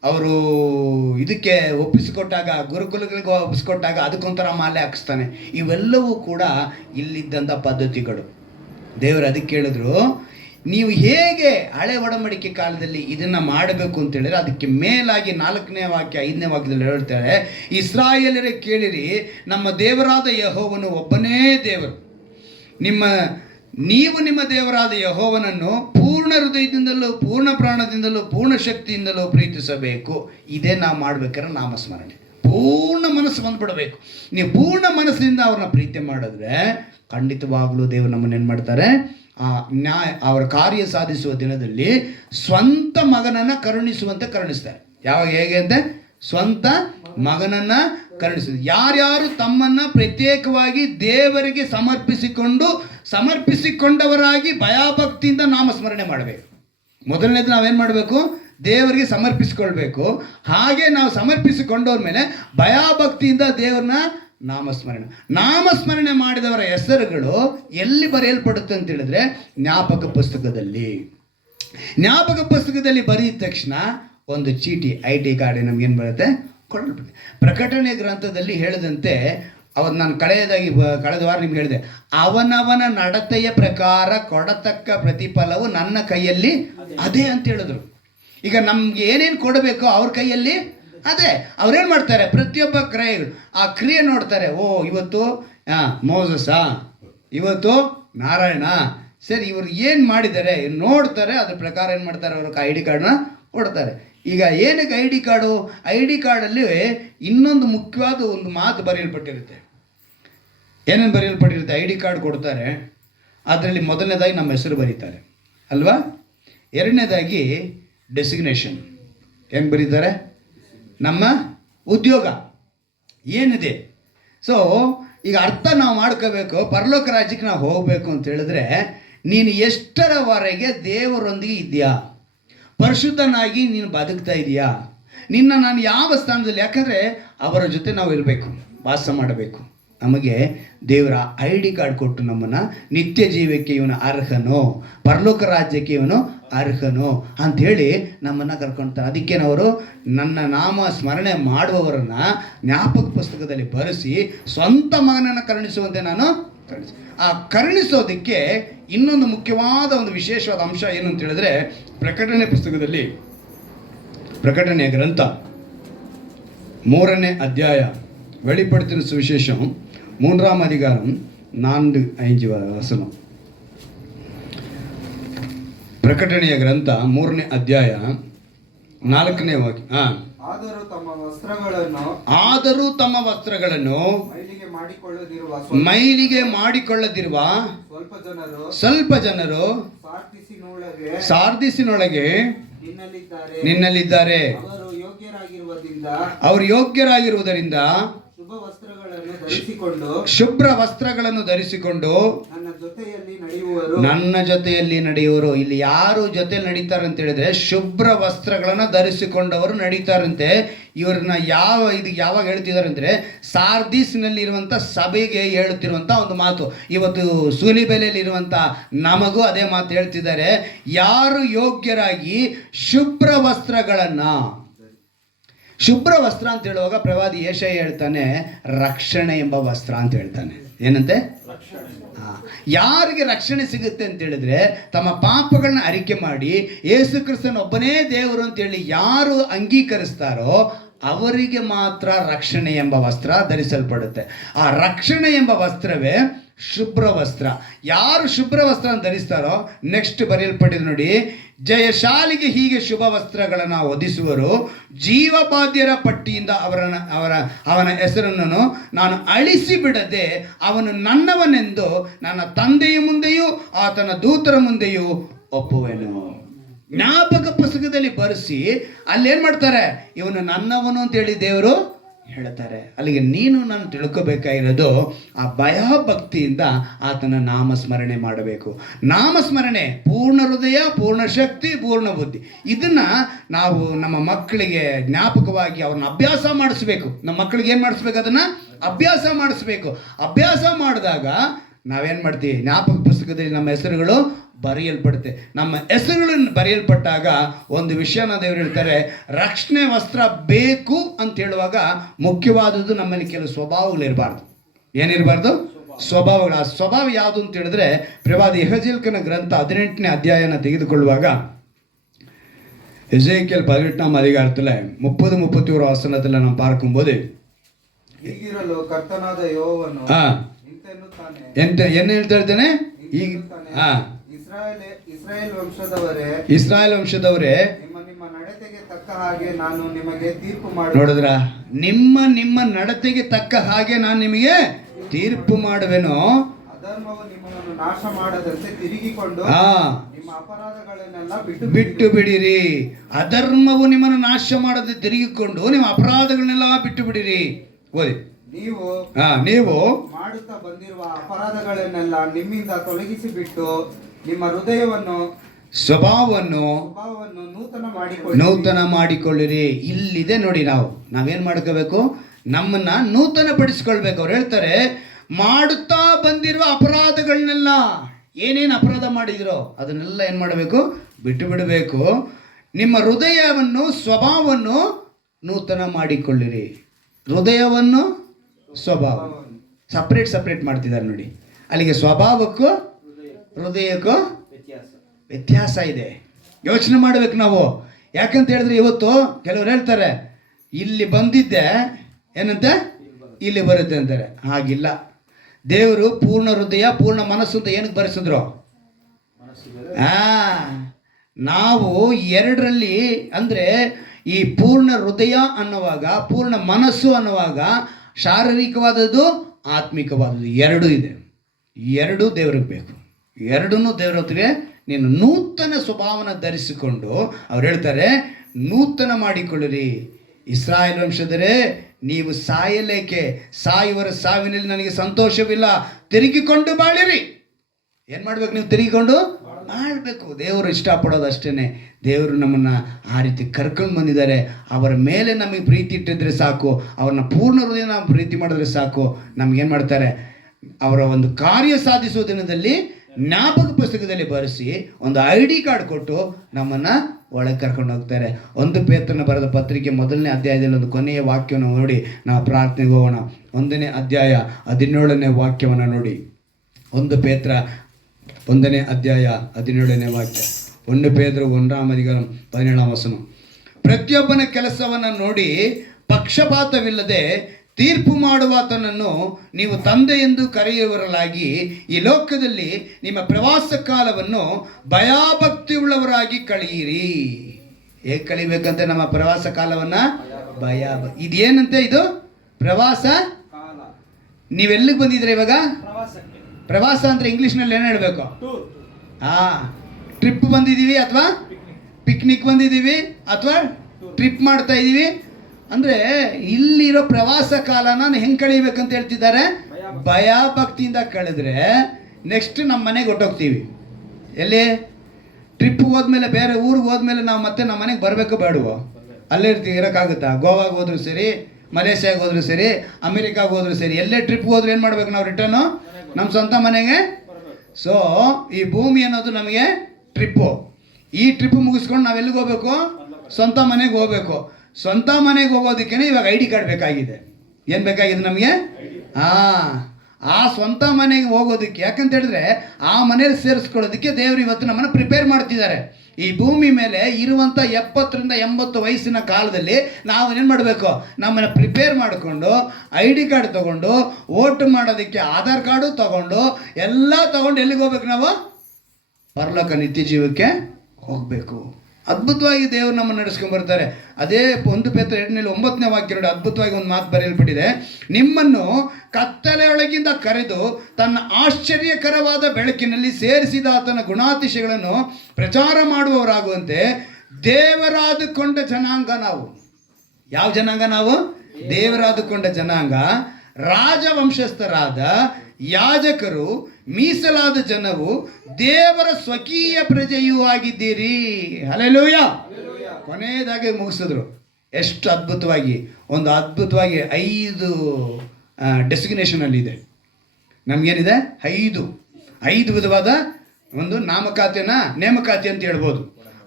ಅವರು ಇದಕ್ಕೆ ಒಪ್ಪಿಸಿಕೊಟ್ಟಾಗ, ಗುರುಕುಲಗಳಿಗೆ ಒಪ್ಪಿಸಿಕೊಟ್ಟಾಗ ಅದಕ್ಕೊಂಥರ ಮಾಲೆ ಹಾಕಿಸ್ತಾನೆ. ಇವೆಲ್ಲವೂ ಕೂಡ ಇಲ್ಲಿದ್ದಂಥ ಪದ್ಧತಿಗಳು. ದೇವರು ಅದಕ್ಕೆ ಹೇಳಿದ್ರು, ನೀವು ಹೇಗೆ ಹಳೆ ಒಡಂಬಡಿಕೆ ಕಾಲದಲ್ಲಿ ಇದನ್ನು ಮಾಡಬೇಕು ಅಂತ ಹೇಳಿದ್ರೆ ಅದಕ್ಕೆ ಮೇಲಾಗಿ 4ನೇ ವಾಕ್ಯ 5ನೇ ವಾಕ್ಯದಲ್ಲಿ ಹೇಳ್ತಾರೆ, ಇಸ್ರಾಯೇಲರೇ ಕೇಳಿರಿ, ನಮ್ಮ ದೇವರಾದ ಯೆಹೋವನು ಒಬ್ಬನೇ ದೇವರು. ನೀವು ನಿಮ್ಮ ದೇವರಾದ ಯೆಹೋವನನ್ನು ಪೂರ್ಣ ಹೃದಯದಿಂದಲೂ ಪೂರ್ಣ ಪ್ರಾಣದಿಂದಲೂ ಪೂರ್ಣ ಶಕ್ತಿಯಿಂದಲೂ ಪ್ರೀತಿಸಬೇಕು. ಇದೇ ನಾವು ಮಾಡ್ಬೇಕಾದ್ರೆ ನಾಮಸ್ಮರಣೆ. ಪೂರ್ಣ ಮನಸ್ಸು ಬಂದ್ಬಿಡಬೇಕು. ನೀವು ಪೂರ್ಣ ಮನಸ್ಸಿನಿಂದ ಅವ್ರನ್ನ ಪ್ರೀತಿ ಮಾಡಿದ್ರೆ ಖಂಡಿತವಾಗ್ಲೂ ದೇವರು ನಮ್ಮನ್ನು ಏನು ಮಾಡ್ತಾರೆ? ಅವರ ಕಾರ್ಯ ಸಾಧಿಸುವ ದಿನದಲ್ಲಿ ಸ್ವಂತ ಮಗನನ್ನು ಕರುಣಿಸುವಂತೆ ಕರುಣಿಸ್ತಾರೆ. ಯಾವಾಗ ಹೇಗೆ ಅಂತೆ? ಸ್ವಂತ ಮಗನನ್ನು ಕರುಣಿಸಿದ. ಯಾರ್ಯಾರು ತಮ್ಮನ್ನು ಪ್ರತ್ಯೇಕವಾಗಿ ದೇವರಿಗೆ ಸಮರ್ಪಿಸಿಕೊಂಡವರಾಗಿ ಭಯಭಕ್ತಿಯಿಂದ ನಾಮಸ್ಮರಣೆ ಮಾಡಬೇಕು. ಮೊದಲನೇದು ನಾವೇನು ಮಾಡಬೇಕು? ದೇವರಿಗೆ ಸಮರ್ಪಿಸಿಕೊಳ್ಬೇಕು. ಹಾಗೆ ನಾವು ಸಮರ್ಪಿಸಿಕೊಂಡವ್ರ ಮೇಲೆ ಭಯಭಕ್ತಿಯಿಂದ ದೇವ್ರನ್ನ ನಾಮಸ್ಮರಣೆ ಮಾಡಿದವರ ಹೆಸರುಗಳು ಎಲ್ಲಿ ಬರೆಯಲ್ಪಡುತ್ತೆ ಅಂತ ಹೇಳಿದ್ರೆ ಜ್ಞಾಪಕ ಪುಸ್ತಕದಲ್ಲಿ ಬರೆದ ತಕ್ಷಣ ಒಂದು ಚೀಟಿ, ID ಕಾರ್ಡ್ ನಮ್ಗೇನು ಬರುತ್ತೆ? ಕೊಡಲ್ಪಡುತ್ತೆ. ಪ್ರಕಟಣೆ ಗ್ರಂಥದಲ್ಲಿ ಹೇಳಿದಂತೆ, ಅವತ್ತು ನಾನು ಕಳೆದ ವಾರ ನಿಮ್ಗೆ ಹೇಳಿದೆ, ಅವನವನ ನಡತೆಯ ಪ್ರಕಾರ ಕೊಡತಕ್ಕ ಪ್ರತಿಫಲವು ನನ್ನ ಕೈಯಲ್ಲಿ ಅದೇ ಅಂತ ಹೇಳಿದ್ರು. ಈಗ ನಮ್ಗೆ ಏನೇನು ಕೊಡಬೇಕೋ ಅವ್ರ ಕೈಯಲ್ಲಿ ಅದೇ. ಅವ್ರೇನು ಮಾಡ್ತಾರೆ? ಪ್ರತಿಯೊಬ್ಬ ಕ್ರಿಯೆಗಳು, ಆ ಕ್ರಿಯೆ ನೋಡ್ತಾರೆ. ಓ, ಇವತ್ತು ಮೋಸಸ, ಇವತ್ತು ನಾರಾಯಣ, ಸರಿ, ಇವರು ಏನು ಮಾಡಿದ್ದಾರೆ ನೋಡ್ತಾರೆ. ಅದ್ರ ಪ್ರಕಾರ ಏನು ಮಾಡ್ತಾರೆ? ಅವ್ರಿಗೆ ID ಕಾರ್ಡ್ನ ಕೊಡ್ತಾರೆ. ಈಗ ಏನಕ್ಕೆ ID ಕಾರ್ಡಲ್ಲಿ ಇನ್ನೊಂದು ಮುಖ್ಯವಾದ ಒಂದು ಮಾತು ಬರೆಯಲ್ಪಟ್ಟಿರುತ್ತೆ. ಏನೇನು ಬರೆಯಲ್ಪಟ್ಟಿರುತ್ತೆ? ID ಕಾರ್ಡ್ ಕೊಡ್ತಾರೆ, ಅದರಲ್ಲಿ ಮೊದಲನೇದಾಗಿ ನಮ್ಮ ಹೆಸರು ಬರೀತಾರೆ ಅಲ್ವಾ? ಎರಡನೇದಾಗಿ ಡೆಸಿಗ್ನೇಷನ್. ಹೆಂಗೆ ಬರೀತಾರೆ? ನಮ್ಮ ಉದ್ಯೋಗ ಏನಿದೆ. ಸೊ ಈಗ ಅರ್ಥ ನಾವು ಮಾಡ್ಕೋಬೇಕು. ಪರಲೋಕ ರಾಜ್ಯಕ್ಕೆ ನಾವು ಹೋಗಬೇಕು ಅಂತ ಹೇಳಿದ್ರೆ ನೀನು ಎಷ್ಟರವರೆಗೆ ದೇವರೊಂದಿಗೆ ಇದೆಯಾ, ಪರಿಶುದ್ಧನಾಗಿ ನೀನು ಬದುಕ್ತಾ ಇದೆಯಾ, ನಿನ್ನ ನಾನು ಯಾವ ಸ್ಥಾನದಲ್ಲಿ, ಯಾಕಂದರೆ ಅವರ ಜೊತೆ ನಾವು ಇರಬೇಕು, ವಾಸ ಮಾಡಬೇಕು. ನಮಗೆ ದೇವರ ID ಕಾರ್ಡ್ ಕೊಟ್ಟು ನಮ್ಮನ್ನು ನಿತ್ಯ ಜೀವಕ್ಕೆ ಇವನು ಅರ್ಹನೋ, ಪರಲೋಕ ರಾಜ್ಯಕ್ಕೆ ಇವನು ಅರ್ಹನೋ ಅಂಥೇಳಿ ನಮ್ಮನ್ನು ಕರ್ಕೊಳ್ತಾರೆ. ಅದಕ್ಕೆ ಅವರು ನನ್ನ ನಾಮ ಸ್ಮರಣೆ ಮಾಡುವವರನ್ನು ಜ್ಞಾಪಕ ಪುಸ್ತಕದಲ್ಲಿ ಬರೆಸಿ ಸ್ವಂತ ಮಗನನ್ನು ಕರುಣಿಸುವಂತೆ ನಾನು ಆ ಕರುಣಿಸೋದಕ್ಕೆ ಇನ್ನೊಂದು ಮುಖ್ಯವಾದ ಒಂದು ವಿಶೇಷವಾದ ಅಂಶ ಏನು ಅಂತ ಹೇಳಿದ್ರೆ, ಪ್ರಕಟಣೆ ಪುಸ್ತಕದಲ್ಲಿ, ಪ್ರಕಟಣೆಯ ಗ್ರಂಥ 3ನೇ ಅಧ್ಯಾಯ, வெளிப்படுத்தின சுவிசேஷம் 3ஆம் அதிகாரம் 4-5 வசனம். ಪ್ರಕಟಣೆಯ ಗ್ರಂಥ 3ನೇ ಅಧ್ಯಾಯ 4ನೇ ವಾಕ್ಯ. ಆದರೂ ತಮ್ಮ ವಸ್ತ್ರಗಳನ್ನು ಮೈಲಿಗೆ ಮಾಡಿಕೊಳ್ಳದಿರುವ ಸ್ವಲ್ಪ ಜನರು ಸಾರ್ದಿಸಿನೊಳಗೆ ನಿನ್ನಲ್ಲಿದ್ದಾರೆ. ಅವರು ಯೋಗ್ಯರಾಗಿರುವುದರಿಂದ ಶುಭ್ರ ವಸ್ತ್ರಗಳನ್ನು ಧರಿಸಿಕೊಂಡು ನನ್ನ ಜೊತೆಯಲ್ಲಿ ನಡೆಯುವರು. ಇಲ್ಲಿ ಯಾರು ಜೊತೆಯಲ್ಲಿ ನಡೀತಾರೆ ಅಂತ ಹೇಳಿದ್ರೆ, ಶುಭ್ರ ವಸ್ತ್ರಗಳನ್ನು ಧರಿಸಿಕೊಂಡವರು ನಡೀತಾರಂತೆ. ಇವ್ರನ್ನ ಯಾವಾಗ ಹೇಳ್ತಿದ್ದಾರೆ ಅಂದರೆ, ಸಾರ್ದಿಸ್ನಲ್ಲಿರುವಂಥ ಸಭೆಗೆ ಹೇಳ್ತಿರುವಂಥ ಒಂದು ಮಾತು. ಇವತ್ತು ಸೂಲಿಬೆಲೆಯಲ್ಲಿರುವಂಥ ನಮಗೂ ಅದೇ ಮಾತು ಹೇಳ್ತಿದ್ದಾರೆ. ಯಾರು ಯೋಗ್ಯರಾಗಿ ಶುಭ್ರ ವಸ್ತ್ರಗಳನ್ನು, ಶುಭ್ರ ವಸ್ತ್ರ ಅಂತ ಹೇಳುವಾಗ ಪ್ರವಾದಿ ಯೆಶಾಯ ಹೇಳ್ತಾನೆ, ರಕ್ಷಣೆ ಎಂಬ ವಸ್ತ್ರ ಅಂತ ಹೇಳ್ತಾನೆ. ಏನಂತೆ? ಯಾರಿಗೆ ರಕ್ಷಣೆ ಸಿಗುತ್ತೆ ಅಂತ ಹೇಳಿದ್ರೆ, ತಮ್ಮ ಪಾಪಗಳನ್ನ ಅರಿಕೆ ಮಾಡಿ ಯೇಸು ಕ್ರಿಸ್ತನ ಒಬ್ಬನೇ ದೇವರು ಅಂತೇಳಿ ಯಾರು ಅಂಗೀಕರಿಸ್ತಾರೋ ಅವರಿಗೆ ಮಾತ್ರ ರಕ್ಷಣೆ ಎಂಬ ವಸ್ತ್ರ ಧರಿಸಲ್ಪಡುತ್ತೆ. ಆ ರಕ್ಷಣೆ ಎಂಬ ವಸ್ತ್ರವೇ ಶುಭ್ರ ವಸ್ತ್ರ. ಯಾರು ಶುಭ್ರ ವಸ್ತ್ರ ಧರಿಸ್ತಾರೋ, ನೆಕ್ಸ್ಟ್ ಬರೆಯಲ್ಪಟ್ಟಿದೆ ನೋಡಿ, ಜಯಶಾಲಿಗೆ ಹೀಗೆ ಶುಭ ವಸ್ತ್ರಗಳನ್ನು ಒದಿಸುವರು, ಜೀವಬಾಧ್ಯರ ಪಟ್ಟಿಯಿಂದ ಅವನ ಹೆಸರನ್ನು ನಾನು ಅಳಿಸಿ ಬಿಡದೆ ಅವನು ನನ್ನವನೆಂದು ನನ್ನ ತಂದೆಯ ಮುಂದೆಯೂ ಆತನ ದೂತರ ಮುಂದೆಯೂ ಒಪ್ಪುವೆನು. ಜ್ಞಾಪಕ ಪುಸ್ತಕದಲ್ಲಿ ಬರೆಸಿ ಅಲ್ಲೇನು ಮಾಡ್ತಾರೆ, ಇವನು ನನ್ನವನು ಅಂತೇಳಿ ದೇವರು ಹೇಳ್ತಾರೆ. ಅಲ್ಲಿಗೆ ನೀನು ನಾನು ತಿಳ್ಕೋಬೇಕಾಗಿರೋದು, ಆ ಭಯಭಕ್ತಿಯಿಂದ ಆತನ ನಾಮಸ್ಮರಣೆ ಮಾಡಬೇಕು. ನಾಮಸ್ಮರಣೆ ಪೂರ್ಣ ಹೃದಯ, ಪೂರ್ಣ ಶಕ್ತಿ, ಪೂರ್ಣ ಬುದ್ಧಿ. ಇದನ್ನು ನಾವು ನಮ್ಮ ಮಕ್ಕಳಿಗೆ ಜ್ಞಾಪಕವಾಗಿ ಅವ್ರನ್ನ ಅಭ್ಯಾಸ ಮಾಡಿಸ್ಬೇಕು. ನಮ್ಮ ಮಕ್ಕಳಿಗೆ ಏನು ಮಾಡಿಸ್ಬೇಕು? ಅದನ್ನು ಅಭ್ಯಾಸ ಮಾಡಿಸ್ಬೇಕು. ಅಭ್ಯಾಸ ಮಾಡಿದಾಗ ನಾವೇನು ಮಾಡ್ತೀವಿ, ಜ್ಞಾಪಕ ಪುಸ್ತಕದಲ್ಲಿ ನಮ್ಮ ಹೆಸರುಗಳು ಬರೆಯಲ್ಪಡುತ್ತೆ. ನಮ್ಮ ಹೆಸರುಗಳನ್ನು ಬರೆಯಲ್ಪಟ್ಟಾಗ ಒಂದು ವಿಷಯನ ದೇವರು ಹೇಳ್ತಾರೆ, ರಕ್ಷಣೆ ವಸ್ತ್ರ ಬೇಕು ಅಂತ ಹೇಳುವಾಗ ಮುಖ್ಯವಾದದ್ದು ನಮ್ಮಲ್ಲಿ ಕೆಲವು ಸ್ವಭಾವಗಳಿರಬಾರ್ದು. ಏನಿರಬಾರ್ದು? ಸ್ವಭಾವಗಳು. ಆ ಸ್ವಭಾವ ಯಾವುದು ಅಂತ ಹೇಳಿದ್ರೆ, ಪ್ರವಾದಿ ಯೆಹೆಜ್ಕೇಲನ ಗ್ರಂಥ 18ನೇ ಅಧ್ಯಾಯನ ತೆಗೆದುಕೊಳ್ಳುವಾಗ, எசேக்கியேல் 18ஆம் அதிகாரத்தில் 30-31 வசனத்தில் நாம் பார்க்கும்போது, என்ன ಹೇಳ್ತಾನೆ? ಈಗ ಇಸ್ರಾಯೇಲ್ ವಂಶದವರೇ, ನೋಡಿದ್ರ, ನಿಮ್ಮ ನಡತೆಗೆ ತಕ್ಕ ಹಾಗೆ ನಾನು ನಿಮಗೆ ತೀರ್ಪು ಮಾಡುವೆನು. ಬಿಟ್ಟು ಬಿಡಿರಿ. ಅಧರ್ಮವು ನಿಮ್ಮನ್ನು ನಾಶ ಮಾಡದೆ ತಿರುಗಿಕೊಂಡು ನಿಮ್ಮ ಅಪರಾಧಗಳನ್ನೆಲ್ಲ ಬಿಟ್ಟು ಬಿಡಿರಿ. ಓದಿ. ನೀವು ಮಾಡುತ್ತಾ ಬಂದಿರುವ ಅಪರಾಧಗಳನ್ನೆಲ್ಲ ನಿಮ್ಮಿಂದ ತೊಲಗಿಸಿ ಬಿಟ್ಟು ನಿಮ್ಮ ಹೃದಯವನ್ನು ಸ್ವಭಾವವನ್ನು ನೂತನ ಮಾಡಿಕೊಳ್ಳಿರಿ. ಇಲ್ಲಿದೆ ನೋಡಿ, ನಾವೇನ್ ಮಾಡ್ಕೋಬೇಕು? ನಮ್ಮನ್ನ ನೂತನ ಪಡಿಸ್ಕೊಳ್ಬೇಕು. ಅವ್ರು ಹೇಳ್ತಾರೆ, ಮಾಡುತ್ತಾ ಬಂದಿರುವ ಅಪರಾಧಗಳನ್ನೆಲ್ಲ, ಏನೇನು ಅಪರಾಧ ಮಾಡಿದಿರೋ ಅದನ್ನೆಲ್ಲ ಏನು ಮಾಡಬೇಕು? ಬಿಟ್ಟು ಬಿಡಬೇಕು. ನಿಮ್ಮ ಹೃದಯವನ್ನು, ಸ್ವಭಾವವನ್ನು ನೂತನ ಮಾಡಿಕೊಳ್ಳಿರಿ. ಹೃದಯವನ್ನು, ಸ್ವಭಾವ ಸಪ್ರೇಟ್ ಮಾಡ್ತಿದ್ದಾರೆ ನೋಡಿ. ಅಲ್ಲಿಗೆ ಸ್ವಭಾವಕ್ಕೂ ಹೃದಯಕ್ಕೂ ವ್ಯತ್ಯಾಸ ಇದೆ. ಯೋಚನೆ ಮಾಡಬೇಕು ನಾವು. ಯಾಕಂತ ಹೇಳಿದ್ರೆ, ಇವತ್ತು ಕೆಲವರು ಹೇಳ್ತಾರೆ, ಇಲ್ಲಿ ಬಂದಿದ್ದೆ ಏನಂತೆ ಇಲ್ಲಿ ಬರುತ್ತೆ ಅಂತಾರೆ. ಹಾಗಿಲ್ಲ. ದೇವರು ಪೂರ್ಣ ಹೃದಯ, ಪೂರ್ಣ ಮನಸ್ಸು ಅಂತ ಏನಕ್ಕೆ ಬರೆಸಿದ್ರು? ನಾವು ಎರಡರಲ್ಲಿ, ಅಂದರೆ ಈ ಪೂರ್ಣ ಹೃದಯ ಅನ್ನುವಾಗ, ಪೂರ್ಣ ಮನಸ್ಸು ಅನ್ನುವಾಗ ಶಾರೀರಿಕವಾದದ್ದು, ಆತ್ಮಿಕವಾದದ್ದು ಎರಡೂ ಇದೆ. ಎರಡೂ ದೇವ್ರಿಗೆ ಬೇಕು. ಎರಡನ್ನೂ ದೇವ್ರ ಹೊತ್ತಿಗೆ ನೀನು ನೂತನ ಸ್ವಭಾವನ ಧರಿಸಿಕೊಂಡು, ಅವ್ರು ಹೇಳ್ತಾರೆ, ನೂತನ ಮಾಡಿಕೊಳ್ಳಿರಿ. ಇಸ್ರಾಯೇಲ್ ವಂಶದರೇ, ನೀವು ಸಾಯಲೇಕೆ? ಸಾಯುವರ ಸಾವಿನಲ್ಲಿ ನನಗೆ ಸಂತೋಷವಿಲ್ಲ. ತಿರುಗಿಕೊಂಡು ಬಾಳಿರಿ. ಏನು ಮಾಡ್ಬೇಕು? ನೀವು ತಿರುಗಿಕೊಂಡು ಮಾಡಬೇಕು. ದೇವರು ಇಷ್ಟಪಡೋದು ಅಷ್ಟೇ. ದೇವರು ನಮ್ಮನ್ನು ಆ ರೀತಿ ಕರ್ಕೊಂಡು ಬಂದಿದ್ದಾರೆ. ಅವರ ಮೇಲೆ ನಮಗೆ ಪ್ರೀತಿ ಇಟ್ಟಿದ್ರೆ ಸಾಕು, ಅವ್ರನ್ನ ಪೂರ್ಣ ಹೃದಯ ನಾವು ಪ್ರೀತಿ ಮಾಡಿದ್ರೆ ಸಾಕು. ನಮಗೇನು ಮಾಡ್ತಾರೆ? ಅವರ ಒಂದು ಕಾರ್ಯ ಸಾಧಿಸುವ ದಿನದಲ್ಲಿ ಜ್ಞಾಪಕ ಪುಸ್ತಕದಲ್ಲಿ ಬರೆಸಿ ಒಂದು ID ಕಾರ್ಡ್ ಕೊಟ್ಟು ನಮ್ಮನ್ನು ಒಳಗೆ ಕರ್ಕೊಂಡು ಹೋಗ್ತಾರೆ. 1 ಪೇತ್ರನ ಬರೆದ ಪತ್ರಿಕೆ 1ನೇ ಅಧ್ಯಾಯದಲ್ಲಿ ಒಂದು ಕೊನೆಯ ವಾಕ್ಯವನ್ನು ನೋಡಿ ನಾವು ಪ್ರಾರ್ಥನೆಗೆ ಹೋಗೋಣ. 1ನೇ ಅಧ್ಯಾಯ 17ನೇ ವಾಕ್ಯವನ್ನು ನೋಡಿ. 1 ಪೇತ್ರ 1ನೇ ಅಧ್ಯಾಯ 17ನೇ ವಾಕ್ಯ. 1 ಪೇತ್ರ 1ನೇ ಅಧಿಕಾರಂ 17ನೇ ವಚನ. ಪ್ರತಿಯೊಬ್ಬನ ಕೆಲಸವನ್ನು ನೋಡಿ ಪಕ್ಷಪಾತವಿಲ್ಲದೆ ತೀರ್ಪು ಮಾಡುವಾತನನ್ನು ನೀವು ತಂದೆ ಎಂದು ಕರೆಯುವವರಲಾಗಿ ಈ ಲೋಕದಲ್ಲಿ ನಿಮ್ಮ ಪ್ರವಾಸ ಕಾಲವನ್ನು ಭಯಭಕ್ತಿಯುಳ್ಳವರಾಗಿ ಕಳೆಯಿರಿ. ಹೇಗೆ ಕಳಿಬೇಕಂತ ನಮ್ಮ ಪ್ರವಾಸ ಕಾಲವನ್ನು? ಇದೇನಂತೆ? ಇದು ಪ್ರವಾಸ ಕಾಲ. ನೀವೆಲ್ಲಿಗೆ ಬಂದಿದ್ರೆ ಇವಾಗ? ಪ್ರವಾಸಕ್ಕೆ. ಪ್ರವಾಸ ಅಂದರೆ ಇಂಗ್ಲೀಷ್ನಲ್ಲಿ ಏನು ಹೇಳಬೇಕು? ಟ್ರಿಪ್ ಬಂದಿದ್ದೀವಿ ಅಥವಾ ಪಿಕ್ನಿಕ್ ಬಂದಿದ್ದೀವಿ ಅಥವಾ ಟ್ರಿಪ್ ಮಾಡ್ತಾ ಇದ್ದೀವಿ ಅಂದರೆ ಇಲ್ಲಿರೋ ಪ್ರವಾಸ ಕಾಲನ ಹೆಂಗೆ ಕಳೀಬೇಕಂತ ಹೇಳ್ತಿದ್ದಾರೆ? ಭಯಭಕ್ತಿಯಿಂದ ಕಳೆದ್ರೆ ನೆಕ್ಸ್ಟ್ ನಮ್ಮ ಮನೆಗೆ ಹೊಟ್ಟೋಗ್ತೀವಿ. ಎಲ್ಲಿ? ಟ್ರಿಪ್ಗೆ ಹೋದ್ಮೇಲೆ, ಬೇರೆ ಊರಿಗೆ ಹೋದ್ಮೇಲೆ ನಾವು ಮತ್ತೆ ನಮ್ಮ ಮನೆಗೆ ಬರಬೇಕು ಬೇಡವೋ? ಅಲ್ಲೇ ಇರ್ತೀವಿ, ಇರೋಕ್ಕಾಗುತ್ತಾ? ಗೋವಾಗೆ ಹೋದ್ರೂ ಸರಿ, ಮಲೇಷ್ಯಾಗೆ ಹೋದ್ರೂ ಸರಿ, ಅಮೇರಿಕಾಗೆ ಹೋದ್ರೂ ಸರಿ, ಎಲ್ಲೇ ಟ್ರಿಪ್ಗೆ ಹೋದ್ರೆ ಏನು ಮಾಡಬೇಕು ನಾವು? ರಿಟರ್ನು ನಮ್ಮ ಸ್ವಂತ ಮನೆಗೆ. ಸೊ ಈ ಭೂಮಿ ಅನ್ನೋದು ನಮಗೆ ಟ್ರಿಪ್ಪು. ಈ ಟ್ರಿಪ್ ಮುಗಿಸ್ಕೊಂಡು ನಾವು ಎಲ್ಲಿಗೆ ಹೋಗ್ಬೇಕು? ಸ್ವಂತ ಮನೆಗೆ ಹೋಗ್ಬೇಕು. ಸ್ವಂತ ಮನೆಗೆ ಹೋಗೋದಕ್ಕೆ ಇವಾಗ ID ಕಾರ್ಡ್ ಬೇಕಾಗಿದೆ. ಏನು ಬೇಕಾಗಿದೆ ನಮಗೆ? ಆ ಸ್ವಂತ ಮನೆಗೆ ಹೋಗೋದಕ್ಕೆ, ಯಾಕಂತ ಹೇಳಿದ್ರೆ ಆ ಮನೇಲಿ ಸೇರಿಸ್ಕೊಳ್ಳೋದಕ್ಕೆ ದೇವರು ಇವತ್ತು ನಮ್ಮನ್ನು ಪ್ರಿಪೇರ್ ಮಾಡ್ತಿದ್ದಾರೆ. ಈ ಭೂಮಿ ಮೇಲೆ ಇರುವಂಥ 70ರಿಂದ 80 ವಯಸ್ಸಿನ ಕಾಲದಲ್ಲಿ ನಾವು ಏನು ಮಾಡಬೇಕು? ನಮ್ಮನ್ನು ಪ್ರಿಪೇರ್ ಮಾಡಿಕೊಂಡು ID ಕಾರ್ಡ್ ತೊಗೊಂಡು ವೋಟ್ ಮಾಡೋದಕ್ಕೆ ಆಧಾರ್ ಕಾರ್ಡು ತೊಗೊಂಡು ಎಲ್ಲ ತೊಗೊಂಡು ಎಲ್ಲಿಗೆ ಹೋಗ್ಬೇಕು ನಾವು? ಪರಲೋಕ ನಿತ್ಯ ಜೀವಕ್ಕೆ ಹೋಗಬೇಕು. ಅದ್ಭುತವಾಗಿ ದೇವರು ನಮ್ಮನ್ನು ನಡೆಸ್ಕೊಂಡ್ಬರ್ತಾರೆ. ಅದೇ 1 ಪೇತ್ರ 2:9ನೇ ವಾಕ್ಯ ನೋಡಿ, ಅದ್ಭುತವಾಗಿ ಒಂದು ಮಾತು ಬರೆಯಲ್ಪಟ್ಟಿದೆ. ನಿಮ್ಮನ್ನು ಕತ್ತಲೆಯೊಳಗಿಂದ ಕರೆದು ತನ್ನ ಆಶ್ಚರ್ಯಕರವಾದ ಬೆಳಕಿನಲ್ಲಿ ಸೇರಿಸಿದ ಆತನ ಗುಣಾತಿಶಯಗಳನ್ನು ಪ್ರಚಾರ ಮಾಡುವವರಾಗುವಂತೆ ದೇವರಾದುಕೊಂಡ ಜನಾಂಗ ನಾವು. ಯಾವ ಜನಾಂಗ ನಾವು? ದೇವರಾದುಕೊಂಡ ಜನಾಂಗ, ರಾಜವಂಶಸ್ಥರಾದ ಯಾಜಕರು, ಮೀಸಲಾದ ಜನವು, ದೇವರ ಸ್ವಕೀಯ ಪ್ರಜೆಯೂ ಆಗಿದ್ದೀರಿ. ಹಲ್ಲೆಲೂಯ. ಕೊನೆಯದಾಗಿ ಮುಗಿಸಿದ್ರು. ಎಷ್ಟು ಅದ್ಭುತವಾಗಿ, ಒಂದು ಅದ್ಭುತವಾಗಿ 5 ಡೆಸಿಗ್ನೇಷನಲ್ಲಿ ನಮಗೇನಿದೆ? 5 ವಿಧವಾದ ಒಂದು ನೇಮಕಾತಿ ಅಂತ ಹೇಳ್ಬೋದು.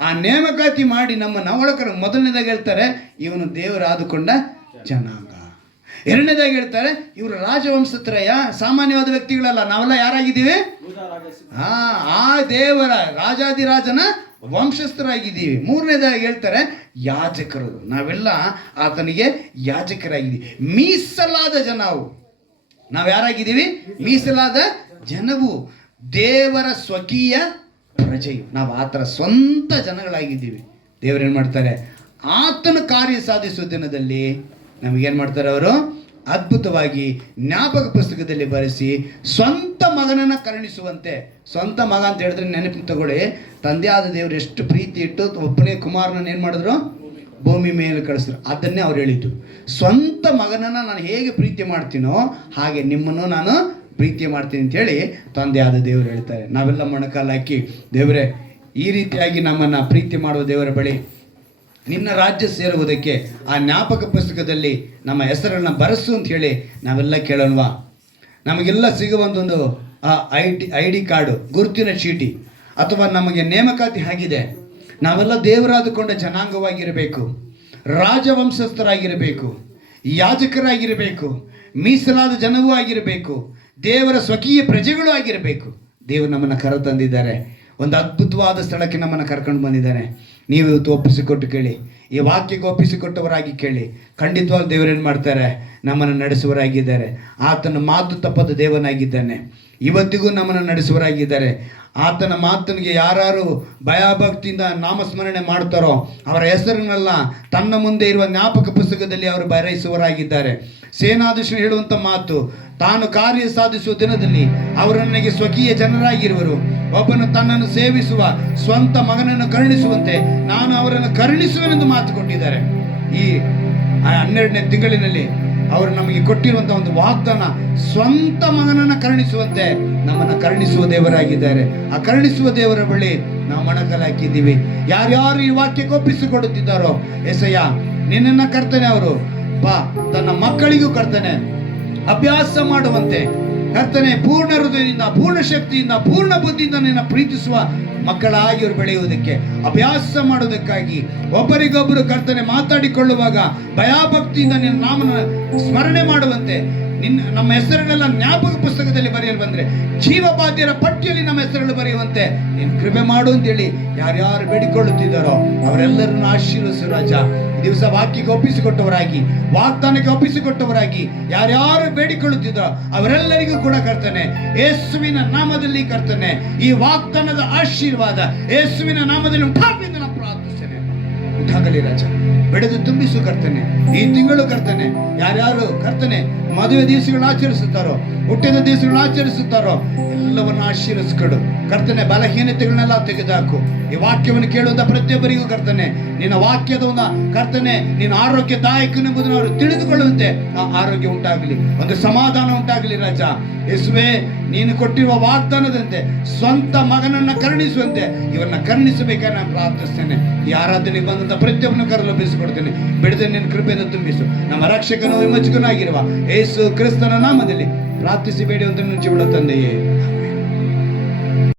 ಆ ನೇಮಕಾತಿ ಮಾಡಿ ನಮ್ಮನ್ನು ಒಳಕರ. ಮೊದಲನೇದಾಗಿ ಹೇಳ್ತಾರೆ ಇವನು ದೇವರಾದುಕೊಂಡ ಜನಾಂಗ. ಎರಡನೇದಾಗಿ ಹೇಳ್ತಾರೆ ಇವರು ರಾಜವಂಶತ್ರಯ, ಸಾಮಾನ್ಯವಾದ ವ್ಯಕ್ತಿಗಳಲ್ಲ, ನಾವೆಲ್ಲ ಯಾರಾಗಿದ್ದೀವಿ? ಆ ದೇವರ ರಾಜಾದಿರಾಜನ ವಂಶಸ್ಥರಾಗಿದ್ದೀವಿ. ಮೂರನೇದಾಗಿ ಹೇಳ್ತಾರೆ ಯಾಜಕರು, ನಾವೆಲ್ಲ ಆತನಿಗೆ ಯಾಜಕರಾಗಿದ್ದೀವಿ. ಮೀಸಲಾದ ಜನವು, ನಾವು ಯಾರಾಗಿದ್ದೀವಿ? ಮೀಸಲಾದ ಜನವು, ದೇವರ ಸ್ವಕೀಯ ಪ್ರಜೆಯು, ನಾವು ಆತರ ಸ್ವಂತ ಜನಗಳಾಗಿದ್ದೀವಿ. ದೇವರೇನು ಮಾಡ್ತಾರೆ? ಆತನ ಕಾರ್ಯ ಸಾಧಿಸುವ ದಿನದಲ್ಲಿ ನಮಗೇನು ಮಾಡ್ತಾರೆ? ಅವರು ಅದ್ಭುತವಾಗಿ ಜ್ಞಾಪಕ ಪುಸ್ತಕದಲ್ಲಿ ಬರೆಸಿ ಸ್ವಂತ ಮಗನನ್ನು ಕರುಣಿಸುವಂತೆ. ಸ್ವಂತ ಮಗ ಅಂತ ಹೇಳಿದ್ರೆ ನೆನಪು ತಗೊಳ್ಳಿ, ತಂದೆಯಾದ ದೇವರು ಎಷ್ಟು ಪ್ರೀತಿ ಇಟ್ಟು ಒಬ್ಬನೇ ಕುಮಾರನನ್ನು ಏನು ಮಾಡಿದ್ರು? ಭೂಮಿ ಮೇಲೆ ಕಳಿಸಿದ್ರು. ಅದನ್ನೇ ಅವ್ರು ಹೇಳಿದ್ದು, ಸ್ವಂತ ಮಗನನ್ನು ನಾನು ಹೇಗೆ ಪ್ರೀತಿ ಮಾಡ್ತೀನೋ ಹಾಗೆ ನಿಮ್ಮನ್ನು ನಾನು ಪ್ರೀತಿ ಮಾಡ್ತೀನಿ ಅಂತೇಳಿ ತಂದೆಯಾದ ದೇವರು ಹೇಳ್ತಾರೆ. ನಾವೆಲ್ಲ ಮೊಣಕಾಲು ಹಾಕಿ, ದೇವರೇ ಈ ರೀತಿಯಾಗಿ ನಮ್ಮನ್ನು ಪ್ರೀತಿ ಮಾಡುವ ದೇವರ ಬಳಿ ನಿನ್ನ ರಾಜ್ಯ ಸೇರುವುದಕ್ಕೆ ಆ ಜ್ಞಾಪಕ ಪುಸ್ತಕದಲ್ಲಿ ನಮ್ಮ ಹೆಸರನ್ನು ಬರೆಸು ಅಂತ ಹೇಳಿ ನಾವೆಲ್ಲ ಕೇಳೋಣವಾ? ನಮಗೆಲ್ಲ ಸಿಗುವಂಥೊಂದು ID ಕಾರ್ಡು, ಗುರುತಿನ ಚೀಟಿ, ಅಥವಾ ನಮಗೆ ನೇಮಕಾತಿ ಆಗಿದೆ. ನಾವೆಲ್ಲ ದೇವರಾದುಕೊಂಡ ಜನಾಂಗವಾಗಿರಬೇಕು, ರಾಜವಂಶಸ್ಥರಾಗಿರಬೇಕು, ಯಾಜಕರಾಗಿರಬೇಕು, ಮೀಸಲಾದ ಜನವೂ ಆಗಿರಬೇಕು, ದೇವರ ಸ್ವಕೀಯ ಪ್ರಜೆಗಳು ಆಗಿರಬೇಕು. ದೇವರು ನಮ್ಮನ್ನು ಕರೆ ತಂದಿದ್ದಾರೆ, ಒಂದು ಅದ್ಭುತವಾದ ಸ್ಥಳಕ್ಕೆ ನಮ್ಮನ್ನು ಕರ್ಕೊಂಡು ಬಂದಿದ್ದಾನೆ. ನೀವು ಇವತ್ತು ಒಪ್ಪಿಸಿಕೊಟ್ಟು ಕೇಳಿ, ಈ ವಾಕ್ಯಕ್ಕೆ ಒಪ್ಪಿಸಿಕೊಟ್ಟವರಾಗಿ ಕೇಳಿ, ಖಂಡಿತವಾಗಿ ದೇವರೇನು ಮಾಡ್ತಾರೆ? ನಮ್ಮನ್ನು ನಡೆಸುವರಾಗಿದ್ದಾರೆ. ಆತನ ಮಾತು ತಪ್ಪದ ದೇವನಾಗಿದ್ದಾನೆ. ಇವತ್ತಿಗೂ ನಮ್ಮನ್ನು ನಡೆಸುವರಾಗಿದ್ದಾರೆ. ಆತನ ಮಾತನಿಗೆ ಯಾರು ಭಯಭಕ್ತಿಯಿಂದ ನಾಮಸ್ಮರಣೆ ಮಾಡ್ತಾರೋ ಅವರ ಹೆಸರನ್ನೆಲ್ಲ ತನ್ನ ಮುಂದೆ ಇರುವ ಜ್ಞಾಪಕ ಪುಸ್ತಕದಲ್ಲಿ ಅವರು ಬರೆಯಿಸುವರಾಗಿದ್ದಾರೆ. ಸೇನಾಧೀಶರು ಹೇಳುವಂಥ ಮಾತು, ತಾನು ಕಾರ್ಯ ಸಾಧಿಸುವ ದಿನದಲ್ಲಿ ಅವರು ನನಗೆ ಸ್ವಕೀಯ ಜನರಾಗಿರುವರು. ಒಬ್ಬನು ತನ್ನನ್ನು ಸೇವಿಸುವ ಸ್ವಂತ ಮಗನನ್ನು ಕರುಣಿಸುವಂತೆ ನಾನು ಅವರನ್ನು ಕರುಣಿಸುವೆನೆಂದು ಮಾತು ಕೊಟ್ಟಿದ್ದಾರೆ. ಈ 12ನೇ ತಿಂಗಳಿನಲ್ಲಿ ಅವರು ನಮಗೆ ಕೊಟ್ಟಿರುವಂತಹ ಒಂದು ವಾಗ್ದಾನ, ಸ್ವಂತ ಮಗನನ್ನ ಕರುಣಿಸುವಂತೆ ನಮ್ಮನ್ನ ಕರುಣಿಸುವ ದೇವರಾಗಿದ್ದಾರೆ. ಆ ಕರುಣಿಸುವ ದೇವರ ಬಳಿ ನಾವು ಮೊಣಕಾಲು ಹಾಕಿದ್ದೀವಿ. ಯಾರ್ಯಾರು ಈ ವಾಕ್ಯಕ್ಕೆ ಒಪ್ಪಿಸಿಕೊಡುತ್ತಿದ್ದಾರೋ, ಎಸಯ್ಯ ನಿನ್ನನ್ನ ಕರ್ತನೆ ಅವರು ತನ್ನ ಮಕ್ಕಳಿಗೂ ಕರ್ತನೆ ಅಭ್ಯಾಸ ಮಾಡುವಂತೆ, ಕರ್ತನೆ ಪೂರ್ಣ ಹೃದಯದಿಂದ, ಪೂರ್ಣ ಶಕ್ತಿಯಿಂದ, ಪೂರ್ಣ ಬುದ್ಧಿಯಿಂದ ನಿನ್ನ ಪ್ರೀತಿಸುವ ಮಕ್ಕಳಾಗಿ ಅವರು ಬೆಳೆಯುವುದಕ್ಕೆ, ಅಭ್ಯಾಸ ಮಾಡುವುದಕ್ಕಾಗಿ, ಒಬ್ಬರಿಗೊಬ್ಬರು ಕರ್ತನೆ ಮಾತಾಡಿಕೊಳ್ಳುವಾಗ ಭಯಭಕ್ತಿಯಿಂದ ನಿನ್ನ ನಾಮನ ಸ್ಮರಣೆ ಮಾಡುವಂತೆ, ನಮ್ಮ ಹೆಸರನ್ನೆಲ್ಲ ಜ್ಞಾಪಕ ಪುಸ್ತಕದಲ್ಲಿ ಬರೆಯಲು ಬಂದ್ರೆ ಜೀವಬಾಧ್ಯರ ಪಟ್ಟಿಯಲ್ಲಿ ನಮ್ಮ ಹೆಸರುಗಳು ಬರೆಯುವಂತೆ ನೀನು ಕೃಪೆ ಮಾಡು ಅಂತೇಳಿ ಯಾರ್ಯಾರು ಬೇಡಿಕೊಳ್ಳುತ್ತಿದ್ದಾರೋ ಅವರೆಲ್ಲರನ್ನು ಆಶೀರ್ವದಿಸು ರಾಜ. ಈ ದಿವಸ ವಾಕ್ಯಕ್ಕೆ ಒಪ್ಪಿಸಿಕೊಟ್ಟವರಾಗಿ, ವಾಗ್ದಾನಕ್ಕೆ ಒಪ್ಪಿಸಿಕೊಟ್ಟವರಾಗಿ ಯಾರ್ಯಾರು ಬೇಡಿಕೊಳ್ಳುತ್ತಿದ್ದಾರೋ ಅವರೆಲ್ಲರಿಗೂ ಕೂಡ ಕರ್ತನೆ ಯೇಸುವಿನ ನಾಮದಲ್ಲಿ ಕರ್ತನೆ ಈ ವಾಗ್ದಾನದ ಆಶೀರ್ವಾದ ಯೇಸುವಿನ ನಾಮದಲ್ಲಿ ಉಂಟಾಗಲಿ ಅಂತ ನಾನು ಪ್ರಾರ್ಥಿಸ್ತೇನೆ. ಉಂಟಾಗಲಿ ರಾಜ, ಬೆಳೆದು ತುಂಬಿಸು ಕರ್ತನೆ. ಈ ತಿಂಗಳು ಕರ್ತನೆ ಯಾರ್ಯಾರು ಕರ್ತನೆ ಮದುವೆ ದಿವಸಗಳನ್ನ ಆಚರಿಸುತ್ತಾರೋ, ಹುಟ್ಟಿದ ದಿವಸಗಳನ್ನ ಆಚರಿಸುತ್ತಾರೋ ಎಲ್ಲವನ್ನು ಆಶೀರ್ವದಿಸಿಕೊಡು ಕರ್ತನೆ. ಬಲಹೀನತೆಗಳನ್ನೆಲ್ಲ ತೆಗೆದುಹಾಕು. ಈ ವಾಕ್ಯವನ್ನು ಕೇಳುವಂತ ಪ್ರತಿಯೊಬ್ಬರಿಗೂ ಕರ್ತನೆ ನಿನ್ನ ವಾಕ್ಯದ ಕರ್ತನೆ ನಿನ್ನ ಆರೋಗ್ಯದಾಯಕನೆಂಬುದನ್ನು ಅವರು ತಿಳಿದುಕೊಳ್ಳುವಂತೆ ಆರೋಗ್ಯ ಉಂಟಾಗಲಿ, ಒಂದು ಸಮಾಧಾನ ಉಂಟಾಗಲಿ ರಾಜ. ಯೇಸುವೇ, ನೀನು ಕೊಟ್ಟಿರುವ ವಾಗ್ದಾನದಂತೆ ಸ್ವಂತ ಮಗನನ್ನ ಕರುಣಿಸುವಂತೆ ಇವನ್ನ ಕರುಣಿಸಬೇಕಾಗಿ ನಾನು ಪ್ರಾರ್ಥಿಸ್ತೇನೆ. ಈ ಆರಾಧನೆಗೆ ಬಂದಂತ ಪ್ರತಿಯೊಬ್ಬರನ್ನು ಕರೆದು ಒಪ್ಪಿಸಿಕೊಡ್ತೇನೆ. ಬಿಡದೆ ನಿನ್ನ ಕೃಪೆಯನ್ನು ತುಂಬಿಸು. ನಮ್ಮ ರಕ್ಷಕನು ವಿಮೋಚಕನಾಗಿರುವ ಯೇಸು ಕ್ರಿಸ್ತನ ನಾಮದಲ್ಲಿ ಪ್ರಾರ್ಥಿಸಿ ಬೇಡಿ ಅಂತ ನುಂಚಿ ಬಿಡೋ ತಂದೆಯೇ.